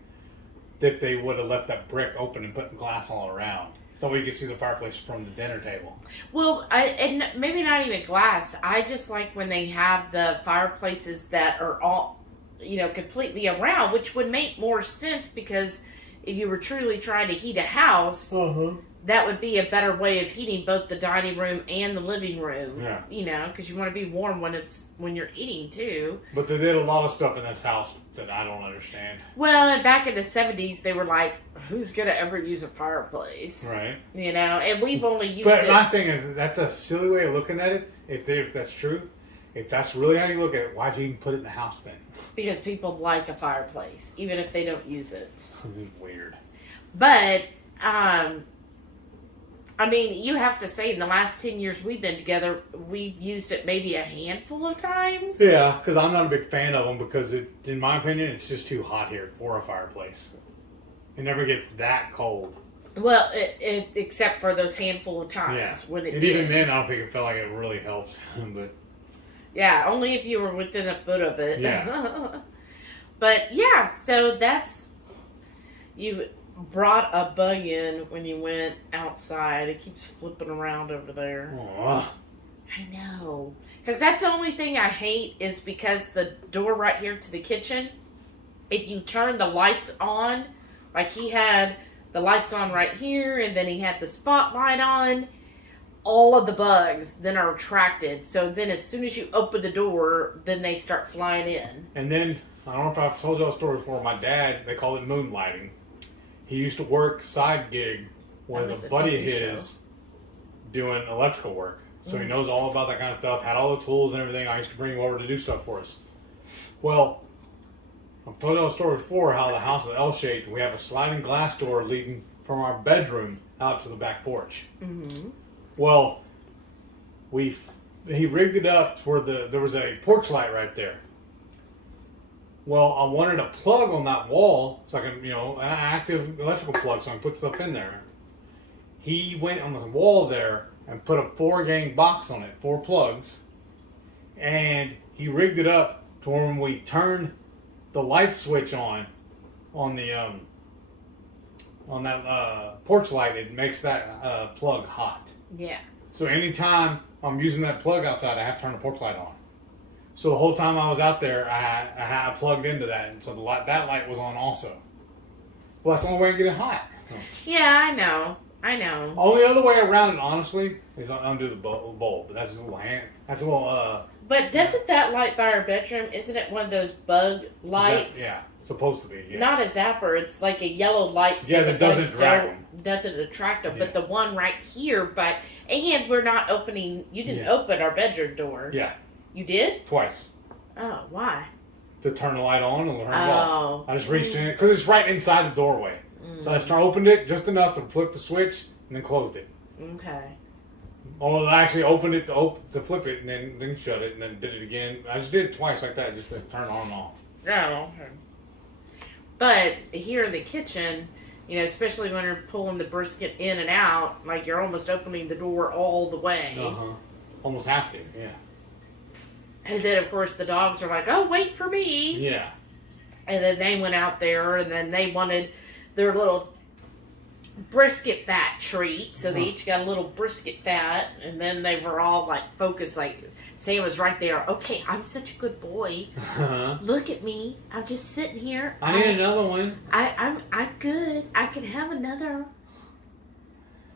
that they would have left that brick open and put glass all around. So you could see the fireplace from the dinner table. Well, and maybe not even glass. I just like when they have the fireplaces that are all, completely around, which would make more sense because if you were truly trying to heat a house, that would be a better way of heating both the dining room and the living room. Yeah. Because you want to be warm when you're eating too. But they did a lot of stuff in this house that I don't understand. Well, and back in the 70s, they were like, who's going to ever use a fireplace? Right. And we've only used But my thing is, that's a silly way of looking at it, if that's true. If that's really how you look at it, why'd you even put it in the house then? Because people like a fireplace, even if they don't use it. Weird. But, you have to say, in the last 10 years we've been together, we've used it maybe a handful of times. Yeah, because I'm not a big fan of them because, in my opinion, it's just too hot here for a fireplace. It never gets that cold. Well, except for those handful of times when it did. Even then, I don't think it felt like it really helped. But yeah, only if you were within a foot of it. Yeah. But yeah, so you brought a bug in when you went outside. It keeps flipping around over there. Aww. I know. Because that's the only thing I hate is because the door right here to the kitchen, if you turn the lights on, like he had the lights on right here, and then he had the spotlight on, all of the bugs then are attracted. So then as soon as you open the door, then they start flying in. And then, I don't know if I've told you a story before, my dad, they call it moonlighting. He used to work side gig with a buddy of his doing electrical work. So he knows all about that kind of stuff, had all the tools and everything. I used to bring him over to do stuff for us. Well, I've told you a story before how the house is L-shaped. We have a sliding glass door leading from our bedroom out to the back porch. Mm-hmm. Well, he rigged it up to where there was a porch light right there. Well, I wanted a plug on that wall so I can, an active electrical plug so I can put stuff in there. He went on the wall there and put a 4-gang box on it, 4 plugs, and he rigged it up to where when we turn the light switch on the on that porch light, it makes that plug hot. Yeah. So anytime I'm using that plug outside, I have to turn the porch light on. So the whole time I was out there, I plugged into that, and so that light was on also. Well, that's the only way to get it hot. Yeah, I know. Only other way around it, honestly, is undo the bulb. But that's a little hand. That's a little. But doesn't that light by our bedroom? Isn't it one of those bug lights? Yeah, it's supposed to be. Yeah. Not a zapper. It's like a yellow light. So that doesn't drag them. Doesn't attract them. Yeah. But the one right here, and we're not opening. You didn't open our bedroom door. Yeah. You did? Twice. Oh, why? To turn the light on and turn it off. I just reached in it because it's right inside the doorway. So I just opened it just enough to flip the switch and then closed it. Okay. Oh, I actually opened it to flip it and then shut it and then did it again. I just did it twice like that just to turn it on and off. Oh, okay. But here in the kitchen, especially when you're pulling the brisket in and out, like you're almost opening the door all the way. Uh-huh. Almost have to, yeah. And then, of course, the dogs are like, oh, wait for me. Yeah. And then they went out there and then they wanted their little brisket fat treat. So they each got a little brisket fat. And then they were all like focused, like Sam was right there. Okay, I'm such a good boy. Uh-huh. Look at me. I'm just sitting here. I need another one. I'm good. I can have another.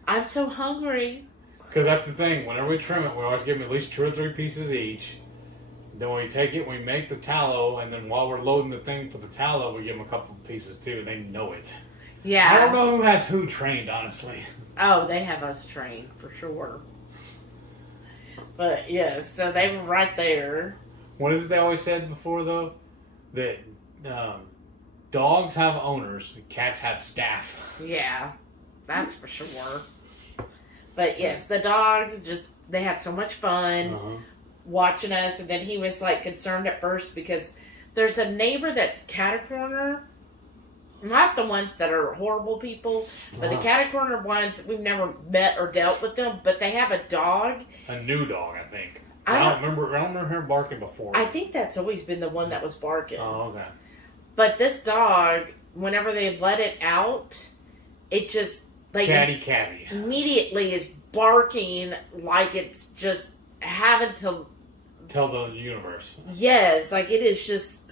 I'm so hungry. Because that's the thing. Whenever we trim it, we always give them at least 2 or 3 pieces each. Then when we take it, we make the tallow, and then while we're loading the thing for the tallow, we give them a couple of pieces too, and they know it. Yeah. I don't know who has who trained, honestly. Oh, they have us trained, for sure. But, yeah, so they were right there. What is it they always said before, though? That dogs have owners, cats have staff. Yeah, that's for sure. But, yes, the dogs they had so much fun. Watching us, and then he was like concerned at first because there's a neighbor that's cat-a-corner. Not the ones that are horrible people, but the cat-a-corner ones, we've never met or dealt with them, but they have a dog. A new dog, I think. I don't remember her barking before. I think that's always been the one that was barking. Oh, okay. But this dog, whenever they let it out, it just like Catty. Immediately is barking like it's just having to tell the universe. Yes, like it is just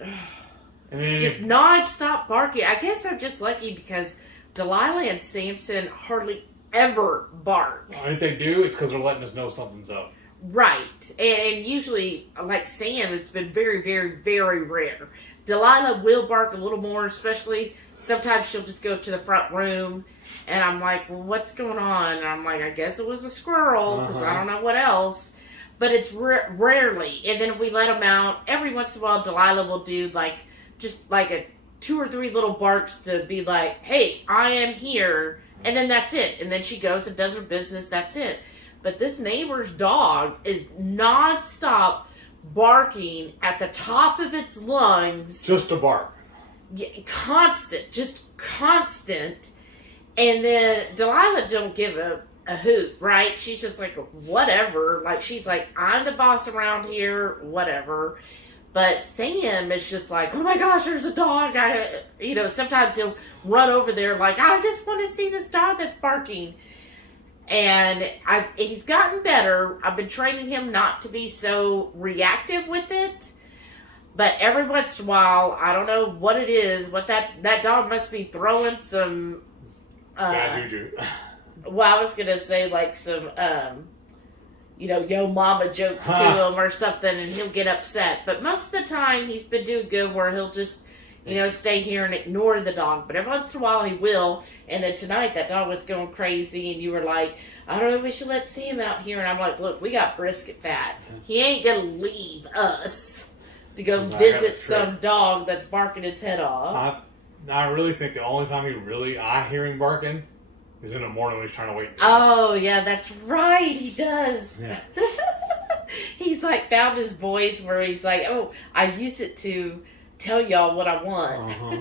just non-stop barking. I guess I'm just lucky because Delilah and Samson hardly ever bark. If they do, it's because they're letting us know something's up. Right. And usually, like Sam, it's been very, very, very rare. Delilah will bark a little more, especially sometimes she'll just go to the front room and I'm like, well, what's going on? And I'm like, I guess it was a squirrel because I don't know what else. But it's rarely. And then if we let them out, every once in a while, Delilah will do just a 2 or 3 little barks to be like, hey, I am here. And then that's it. And then she goes and does her business. That's it. But this neighbor's dog is nonstop barking at the top of its lungs. Just to bark. Yeah, just constant. And then Delilah don't give a hoot, right? She's just like, whatever. Like, she's like, I'm the boss around here, whatever. But Sam is just like, oh my gosh, there's a dog. Sometimes he'll run over there like, I just want to see this dog that's barking. And he's gotten better. I've been training him not to be so reactive with it. But every once in a while, I don't know what it is. What that dog must be throwing some... bad juju. Well, I was going to say like some, yo mama jokes to him or something, and he'll get upset. But most of the time, he's been doing good where he'll just, stay here and ignore the dog. But every once in a while, he will. And then tonight, that dog was going crazy, and you were like, I don't know if we should let Sam out here. And I'm like, look, we got brisket fat. He ain't going to leave us to go visit some dog that's barking its head off. I really think the only time I hear him barking is in the morning when he's trying to wake me up. Oh, yeah, that's right. He does. Yeah. He's like found his voice where he's like, oh, I use it to tell y'all what I want. Uh-huh.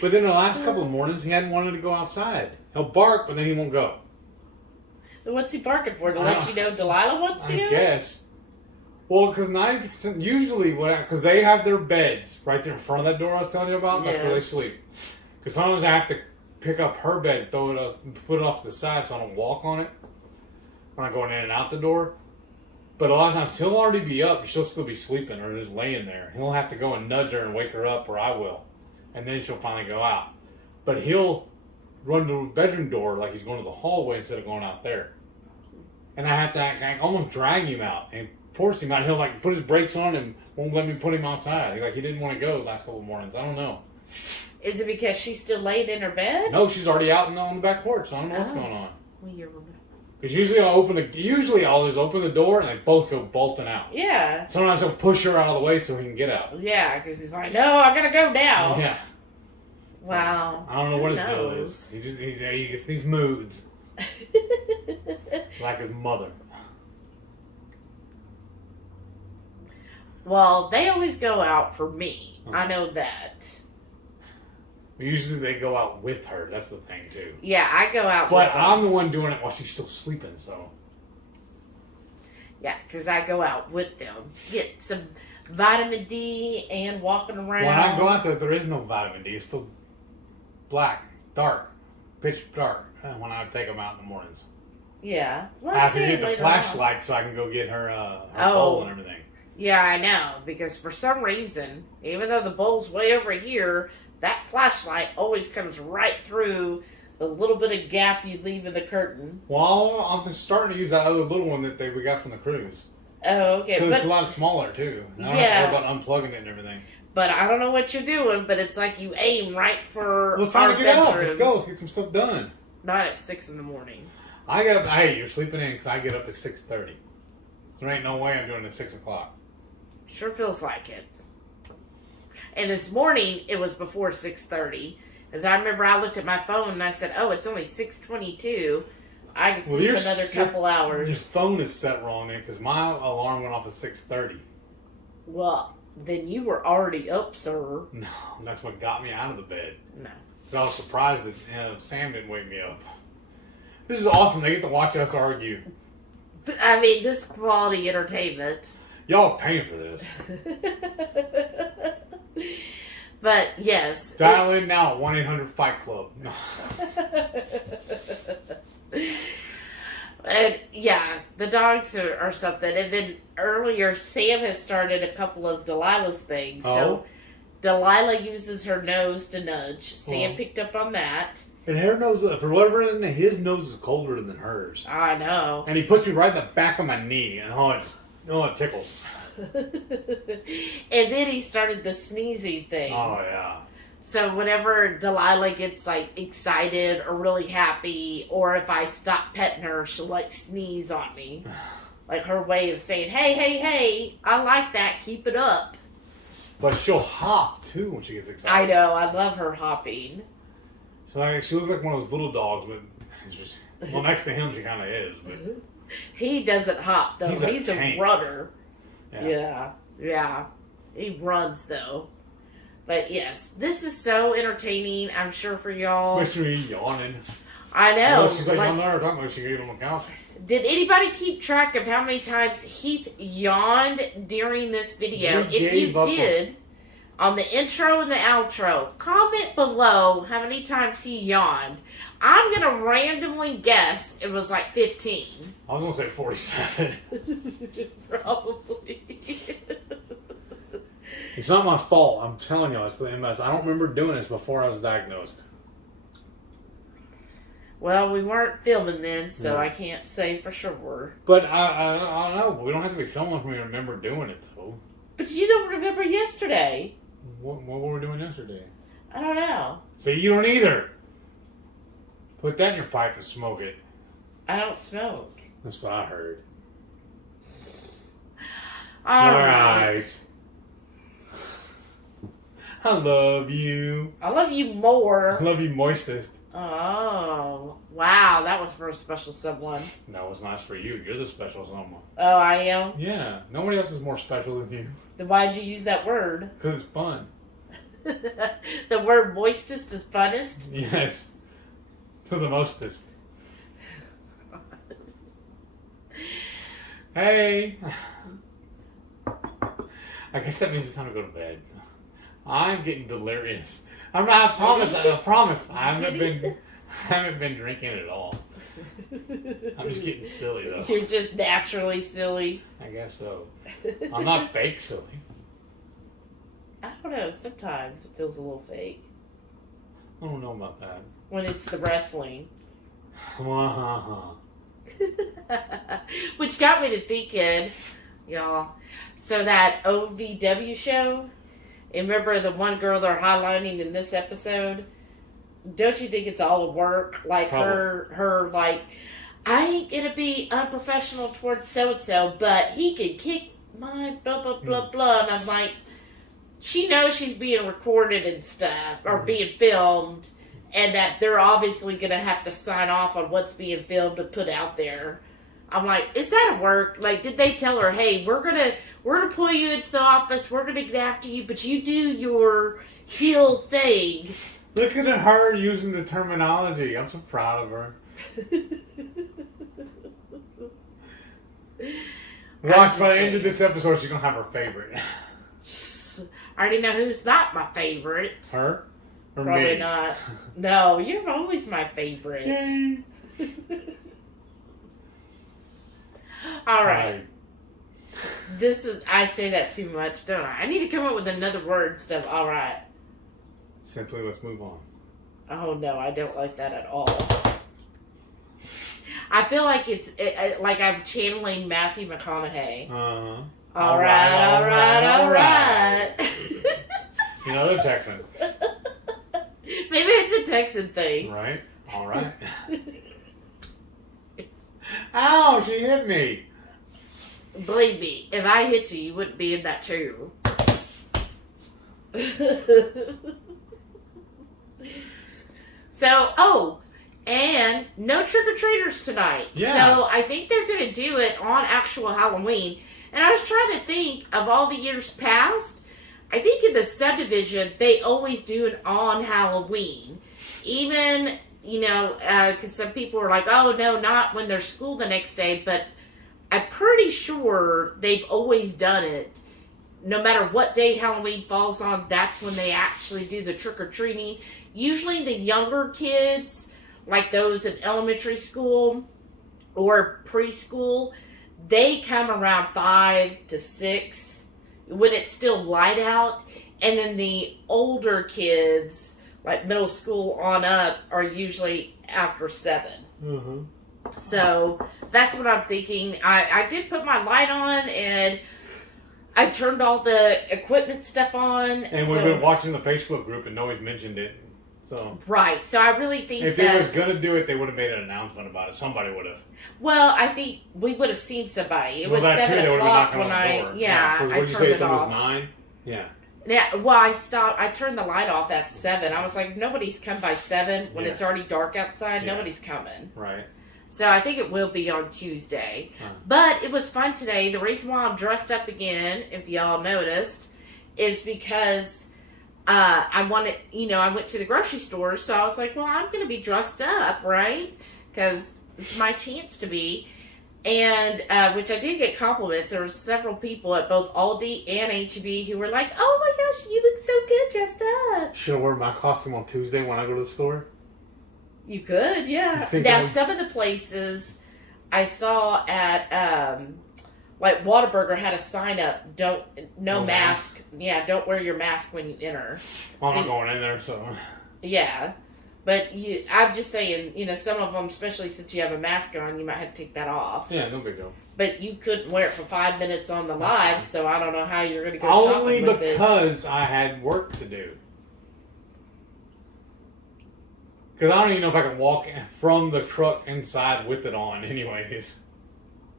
But then the last couple of mornings, he hadn't wanted to go outside. He'll bark, but then he won't go. What's he barking for? To let you know Delilah wants to go? I guess. Well, because 90%, usually, because they have their beds right there in front of that door I was telling you about. That's where they sleep. Because sometimes I have to pick up her bed, throw it up, and put it off to the side so I don't walk on it when I'm going in and out the door. But a lot of times he'll already be up, and she'll still be sleeping or just laying there. He'll have to go and nudge her and wake her up, or I will. And then she'll finally go out. But he'll run to the bedroom door like he's going to the hallway instead of going out there. And I have to almost drag him out and force him out. He'll like put his brakes on and won't let me put him outside. Like he didn't want to go the last couple of mornings. I don't know. Is it because she's still laying in her bed? No, she's already out on the back porch. So I don't know what's going on. Weird. Because usually I'll just open the door and they both go bolting out. Yeah. Sometimes I'll push her out of the way so he can get out. Yeah, because he's like, no, I gotta go now. Yeah. Wow. I don't know what his deal is. He gets these moods. Like his mother. Well, they always go out for me. I know that. Usually they go out with her. That's the thing, too. Yeah, I go out but with her. I'm the one doing it while she's still sleeping, so. Yeah, because I go out with them. Get some vitamin D and walking around. When I go out there is no vitamin D. It's still black, dark, pitch dark when I take them out in the mornings. Yeah. Well, I have to get the flashlight so I can go get her bowl and everything. Yeah, I know. Because for some reason, even though the bowl's way over here, that flashlight always comes right through the little bit of gap you leave in the curtain. Well, I'm starting to use that other little one that we got from the cruise. Oh, okay. Because it's a lot smaller, too. I don't have to worry about unplugging it and everything. But I don't know what you're doing, but it's like you aim right for Well, it's time to get up. Let's go. Let's get some stuff done. Not at 6 in the morning. I get up. Hey, you're sleeping in because I get up at 6:30. There ain't no way I'm doing it at 6 o'clock. Sure feels like it. And this morning, it was before 6:30. As I remember, I looked at my phone and I said, oh, it's only 6:22. I could sleep another couple hours. Your phone is set wrong then because my alarm went off at 6:30. Well, then you were already up, sir. No, that's what got me out of the bed. No. But I was surprised that Sam didn't wake me up. This is awesome. They get to watch us argue. I mean, this quality entertainment. Y'all paying for this. But, yes. Dial in now at 1-800-FIGHT-CLUB. No. And, yeah, the dogs are something. And then earlier, Sam has started a couple of Delilah's things. Oh. So, Delilah uses her nose to nudge. Sam picked up on that. And her nose, for whatever reason, his nose is colder than hers. I know. And he puts me right in the back of my knee, and it tickles. And then he started the sneezing thing. Oh, yeah. So whenever Delilah gets, like, excited or really happy, or if I stop petting her, she'll, like, sneeze on me. Like, her way of saying, hey, hey, hey, I like that, keep it up. But she'll hop, too, when she gets excited. I know, I love her hopping. So she looks like one of those little dogs, but well, next to him she kind of is. But he doesn't hop, though. He's a runner. Yeah. He runs, though. But, yes, this is so entertaining, I'm sure, for y'all. Wish me yawning. I know. She's like, I'm not talking about she ate on the couch. Did anybody keep track of how many times Heath yawned during this video? If you did, on the intro and the outro. Comment below how many times he yawned. I'm going to randomly guess it was like 15. I was going to say 47. Probably. It's not my fault. I'm telling you, it's the MS. I don't remember doing this before I was diagnosed. Well, we weren't filming then, so No. I can't say for sure. But I don't know. We don't have to be filming for me to remember doing it, though. But you don't remember yesterday. What were we doing yesterday? I don't know. See, you don't either. Put that in your pipe and smoke it. I don't smoke. That's what I heard. All right. I love you. I love you more. I love you moistest. Oh, wow. That was for a special someone. No, it's not for you. You're the special someone. Oh, I am? Yeah. Nobody else is more special than you. Then why'd you use that word? Because it's fun. The word moistest is funnest? Yes. To the mostest. Hey. I guess that means it's time to go to bed. I'm getting delirious. I promise. I haven't been drinking at all. I'm just getting silly though. You're just naturally silly. I guess so. I'm not fake silly. I don't know. Sometimes it feels a little fake. I don't know about that. When it's the wrestling. Which got me to thinking, y'all. So that OVW show, and remember the one girl they're highlighting in this episode? Don't you think it's all a work? Like Probably. her like, I ain't gonna be unprofessional towards so-and-so, but he could kick my blah, blah, blah, blah. And I'm like, she knows she's being recorded and stuff, or being filmed, and that they're obviously gonna have to sign off on what's being filmed and put out there. I'm like, is that a work? Like, did they tell her, hey, we're gonna pull you into the office, we're gonna get after you, but you do your heel thing. Look at her using the terminology. I'm so proud of her. Watch, by the end of this episode, she's gonna have her favorite. I already know who's not my favorite. Her? Or Probably me? not. No, you're always my favorite. Yay. All right. I say that too much, don't I? I need to come up with another word instead of all right. Simply, let's move on. Oh, no, I don't like that at all. I feel like it's like I'm channeling Matthew McConaughey. Uh-huh. All right. You know they're Texan. Maybe it's a Texan thing. Right? All right. Ow, she hit me. Believe me, if I hit you, you wouldn't be in that chair. And no trick-or-treaters tonight. Yeah. So I think they're going to do it on actual Halloween. And I was trying to think of all the years past. I think in the subdivision, they always do it on Halloween. Even, because some people are like, oh, no, not when there's school the next day. But I'm pretty sure they've always done it. No matter what day Halloween falls on, that's when they actually do the trick-or-treating. Usually the younger kids, like those in elementary school or preschool, they come around 5 to 6 when it's still light out. And then the older kids, like middle school on up, are usually after 7. Mm-hmm. So that's what I'm thinking. I did put my light on and I turned all the equipment stuff on. And we've been watching the Facebook group and nobody's mentioned it. So Right. So I really think if it was going to do it, they would have made an announcement about it. Somebody would have. Well, I think we would have seen somebody. It was that 7 too, they would have o'clock been knocking when on the door. Because I what did you say turned it's it almost off. 9? Yeah. Yeah, well, I turned the light off at 7. I was like, nobody's come by 7 when it's already dark outside. Yeah. Nobody's coming. Right. So I think it will be on Tuesday. Huh. But it was fun today. The reason why I'm dressed up again, if y'all noticed, is because I wanted, I went to the grocery store. So I was like, well, I'm going to be dressed up, right? Because it's my chance to be. And which I did get compliments. There were several people at both Aldi and HEB who were like, "Oh my gosh, you look so good dressed up." Should I wear my costume on Tuesday when I go to the store? You could, yeah. Now, some of the places I saw at, like Whataburger had a sign up, no mask. Yeah, don't wear your mask when you enter. Well, I'm not going in there, so. Yeah. But I'm just saying, some of them, especially since you have a mask on, you might have to take that off. Yeah, no big deal. But you couldn't wear it for 5 minutes on the live, so I don't know how you're going to go shopping with it. Only because I had work to do. Because I don't even know if I can walk from the truck inside with it on anyways.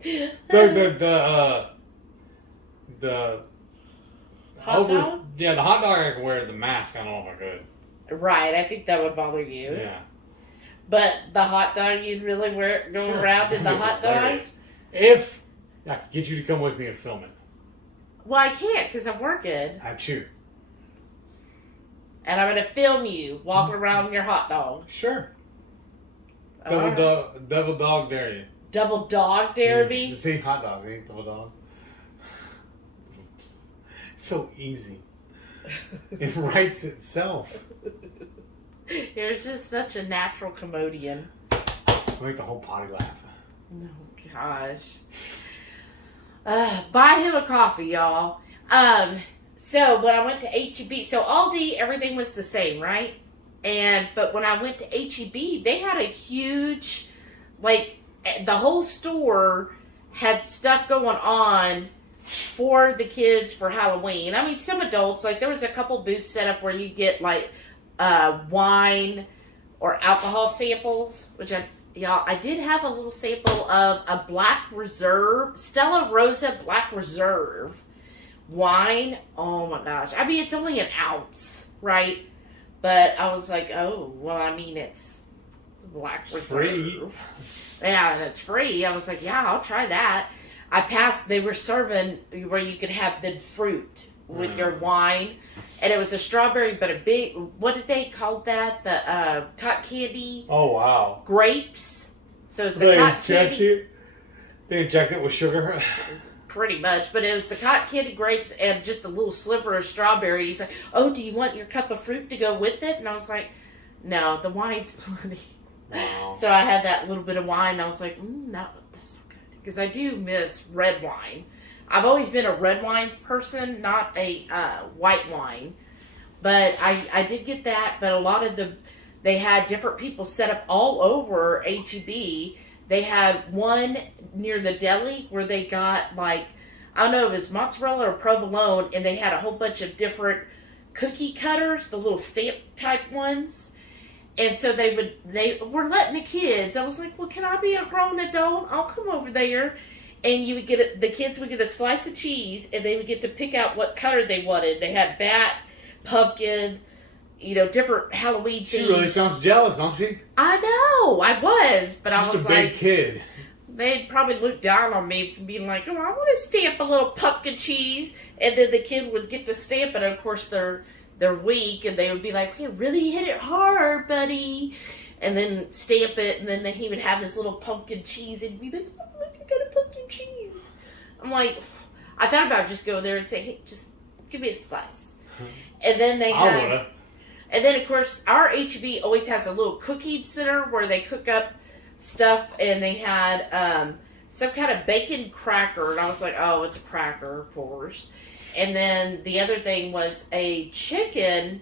The hot dog? Yeah, the hot dog I can wear, the mask I don't know if I could. Right, I think that would bother you. Yeah. But the hot dog, you'd really go around in the hot dog? If I could get you to come with me and film it. Well, I can't because I'm working. I chew. And I'm going to film you walking around in your hot dog. Sure. Right. Double dog dare you. Double dog dare me? See, hot dog, ain't double dog. It's so easy. It writes itself. You're just such a natural comedian. Make the whole potty laugh. Oh, gosh. Buy him a coffee, y'all. So when I went to HEB, so Aldi, everything was the same, right? But when I went to HEB, they had a huge, the whole store had stuff going on for the kids for Halloween. I mean, some adults, there was a couple booths set up where you get wine or alcohol samples, which I did have a little sample of a Black Reserve, Stella Rosa Black Reserve wine. Oh my gosh. I mean, it's only an ounce, right? But I was like, oh, well, I mean, it's Black Reserve. Free. Yeah, and it's free. I was like, yeah, I'll try that. I passed, they were serving where you could have the fruit with your wine. And it was a strawberry, but a big, what did they call that? The cotton candy? Oh, wow. Grapes. So it's the cotton candy. They inject it with sugar? Pretty much. But it was the cotton candy grapes and just a little sliver of strawberry. He's like, oh, do you want your cup of fruit to go with it? And I was like, no, the wine's plenty. Wow. So I had that little bit of wine. And I was like, no, this is so good. Because I do miss red wine. I've always been a red wine person, not a white wine. But I did get that. But a lot of they had different people set up all over HEB. They had one near the deli where they got I don't know if it was mozzarella or provolone. And they had a whole bunch of different cookie cutters, the little stamp type ones. And so they were letting the kids. I was like, well, can I be a grown adult? I'll come over there. And you would the kids would get a slice of cheese, and they would get to pick out what color they wanted. They had bat, pumpkin, different Halloween themes. She really sounds jealous, don't she? I know, I was, but I was just a big kid. They'd probably look down on me for being like, oh, I want to stamp a little pumpkin cheese, and then the kid would get to stamp it. And of course, they're weak, and they would be like, okay, really hit it hard, buddy, and then stamp it, and then he would have his little pumpkin cheese, and be like, oh, look, I got a pumpkin cheese. I'm like, I thought about just going there and say, hey, just give me a slice. And then they had, and then of course our HEB always has a little cooking center where they cook up stuff, and they had some kind of bacon cracker, and I was like, oh, it's a cracker, of course. And then the other thing was a chicken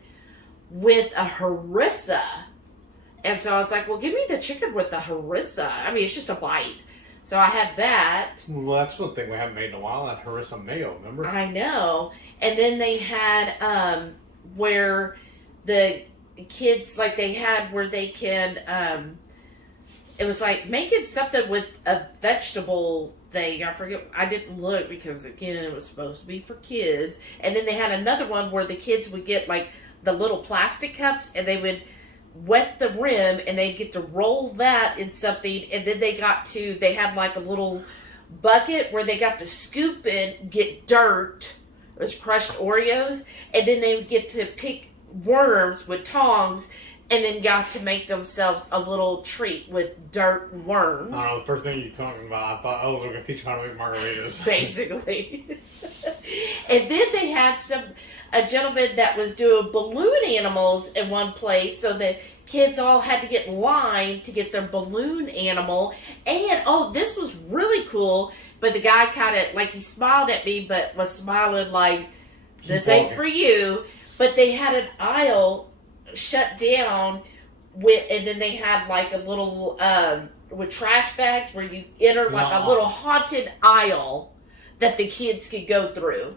with a harissa. And so I was like, well, give me the chicken with the harissa. I mean, it's just a bite. So I had that. Well, that's one thing we haven't made in a while, that harissa mayo, remember? I know. And then they had where the kids, they had where they can, it was making something with a vegetable thing. I forget. I didn't look because, again, it was supposed to be for kids. And then they had another one where the kids would get, the little plastic cups, and they would wet the rim, and they'd get to roll that in something, and then they had a little bucket where they got to scoop and get dirt. It was crushed Oreos, and then they would get to pick worms with tongs and then got to make themselves a little treat with dirt and worms. I don't know, the first thing you're talking about, I thought, oh, we're going to teach them how to make margaritas. Basically. And then they had a gentleman that was doing balloon animals in one place, so the kids all had to get in line to get their balloon animal. And, oh, this was really cool, but the guy kind of, like, he smiled at me, but was smiling like, this ain't for you. But they had an aisle shut down and then they had like a little with trash bags where you enter like a little haunted aisle that the kids could go through.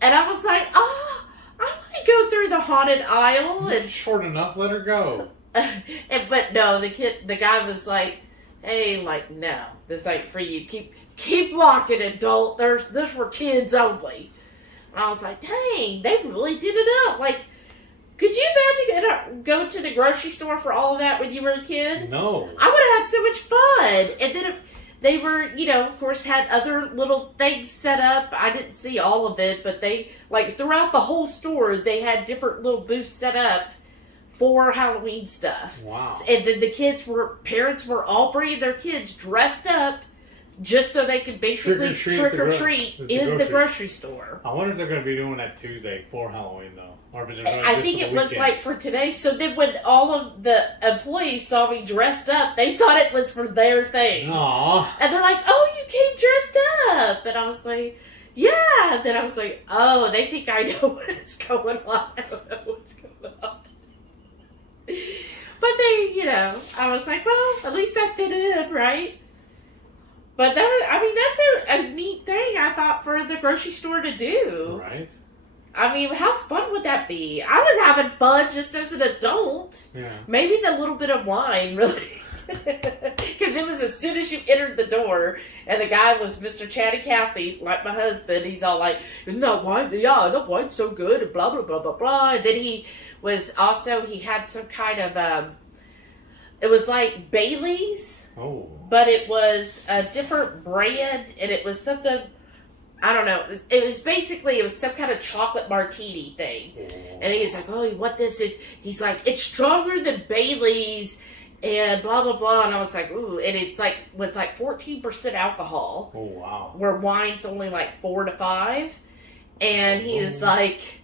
And I was like, I want to go through the haunted aisle. And short enough, let her go. But no, the guy was like, hey, like, no, this ain't for you. Keep walking, adult. This for kids only. And I was like, dang, they really did it up. Like, could you imagine going to the grocery store for all of that when you were a kid? No. I would have had so much fun. And then they were, of course, had other little things set up. I didn't see all of it, but they, like, throughout the whole store, they had different little booths set up for Halloween stuff. Wow. And then parents were all bringing their kids dressed up just so they could basically trick or treat in the grocery store. I wonder if they're going to be doing that Tuesday for Halloween, though. Or if I think it was like for today. So then when all of the employees saw me dressed up, they thought it was for their thing. Aww. And they're like, oh, you came dressed up. And I was like, yeah. And then I was like, oh, they think I know what's going on. I don't know what's going on. But they, I was like, well, at least I fit in, right? But that's a neat thing, I thought, for the grocery store to do. Right. I mean, how fun would that be? I was having fun just as an adult. Yeah. Maybe the little bit of wine, really. Because it was as soon as you entered the door, and the guy was Mr. Chatty Cathy, like my husband. He's all like, isn't that wine? Yeah, that wine's so good, and blah, blah, blah, blah, blah. And then he had some kind of, it was like Bailey's. Oh. But it was a different brand, and it was something, I don't know. It was some kind of chocolate martini thing. And he's like, oh, you want this? He's like, it's stronger than Bailey's, and blah, blah, blah. And I was like, ooh. And it's like, was like 14% alcohol. Oh, wow. Where wine's only like 4 to 5. And he's like,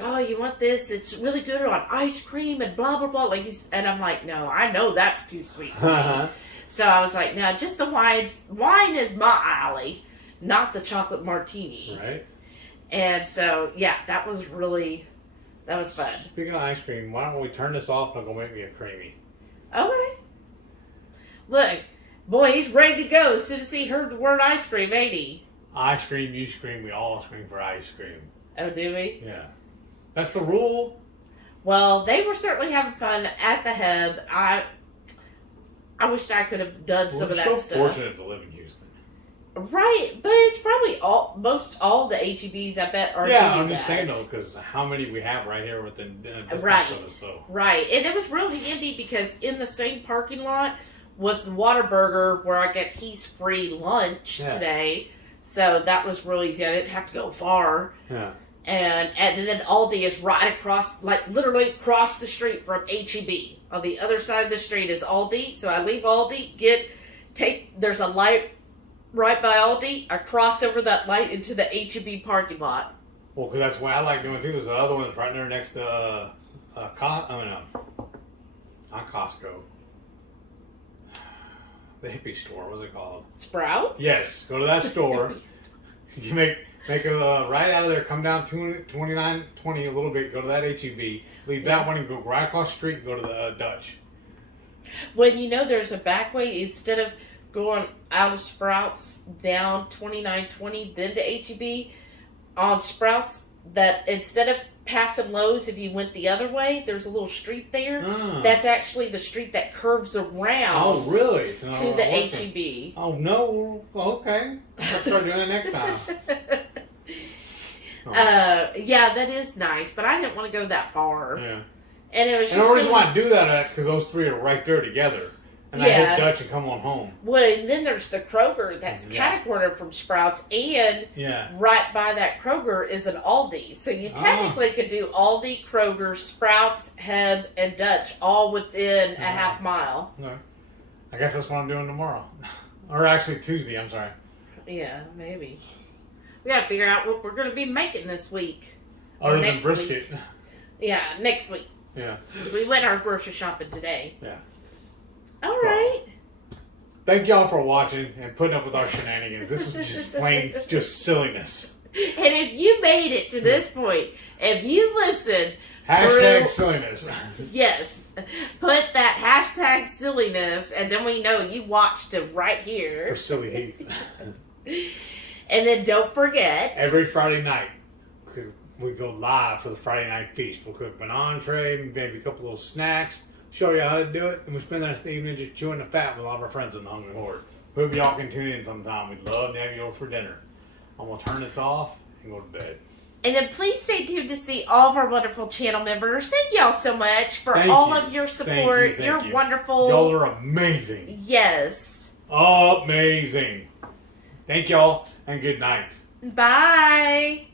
oh, you want this? It's really good on ice cream and blah, blah, blah. And I'm like, no, I know that's too sweet for me. So I was like, no, just the wine is my alley, not the chocolate martini. Right. And so, yeah, that was fun. Speaking of ice cream, why don't we turn this off and go make me a creamy? Okay. Look, boy, he's ready to go as soon as he heard the word ice cream, ain't he? I scream, you scream, we all scream for ice cream. Oh, do we? Yeah. That's the rule. Well, they were certainly having fun at the Hub. I wished I could have done some of that We're stuff. so fortunate to live in Houston. Right, but it's probably most all the HEBs, I bet, are doing I'm just that. saying, though, because how many we have right here within distance Right. of us, so. Right, and it was really handy because in the same parking lot was the Whataburger where I got Heath's free lunch today. So that was really easy. I didn't have to go far. Yeah. And then Aldi is right across, like literally across the street from HEB. On the other side of the street is Aldi. So I leave Aldi, there's a light right by Aldi. I cross over that light into the HEB parking lot. Well, because that's why I like doing too. There's another one that's right there next to, not Costco. The hippie store, what's it called? Sprouts? Yes, go to that store. You make a right out of there, come down 2920 a little bit, go to that HEB, leave that one and go right across the street and go to the Dutch. When there's a back way, instead of going out of Sprouts down 2920 then to HEB, on Sprouts, that instead of passing Lowe's, if you went the other way, there's a little street there. That's actually the street that curves around. Oh, really? To the HEB. Oh, no. Okay. I'll start doing that next time. Yeah, that is nice, but I didn't want to go that far. Yeah. And it was just and the reason why I do that is because those three are right there together. And I hit Dutch and come on home. Well, and then there's the Kroger that's catty-cornered from Sprouts, and right by that Kroger is an Aldi. So you technically could do Aldi, Kroger, Sprouts, Heb, and Dutch all within a half mile. Okay. I guess that's what I'm doing tomorrow. Or actually Tuesday, I'm sorry. Yeah, maybe. We gotta figure out what we're gonna be making this week. Other than brisket. Yeah, next week. Yeah. We went our grocery shopping today. Yeah. All right. Well, thank y'all for watching and putting up with our shenanigans. This is just plain just silliness. And if you made it to this point, if you listened Hashtag silliness. Yes. Put that hashtag silliness, and then we know you watched it right here. For Silly Heath. And then don't forget. Every Friday night, we go live for the Friday night feast. We'll cook an entree, maybe a couple little snacks, show you how to do it, and we spend the rest of the evening just chewing the fat with all of our friends in the Hungry Horde. Hope y'all can tune in sometime. We'd love to have you over for dinner. I'm going to turn this off and go to bed. And then please stay tuned to see all of our wonderful channel members. Thank y'all so much for all of your support. Thank You're you. wonderful. Y'all are amazing. Yes. Amazing. Thank y'all, and good night. Bye.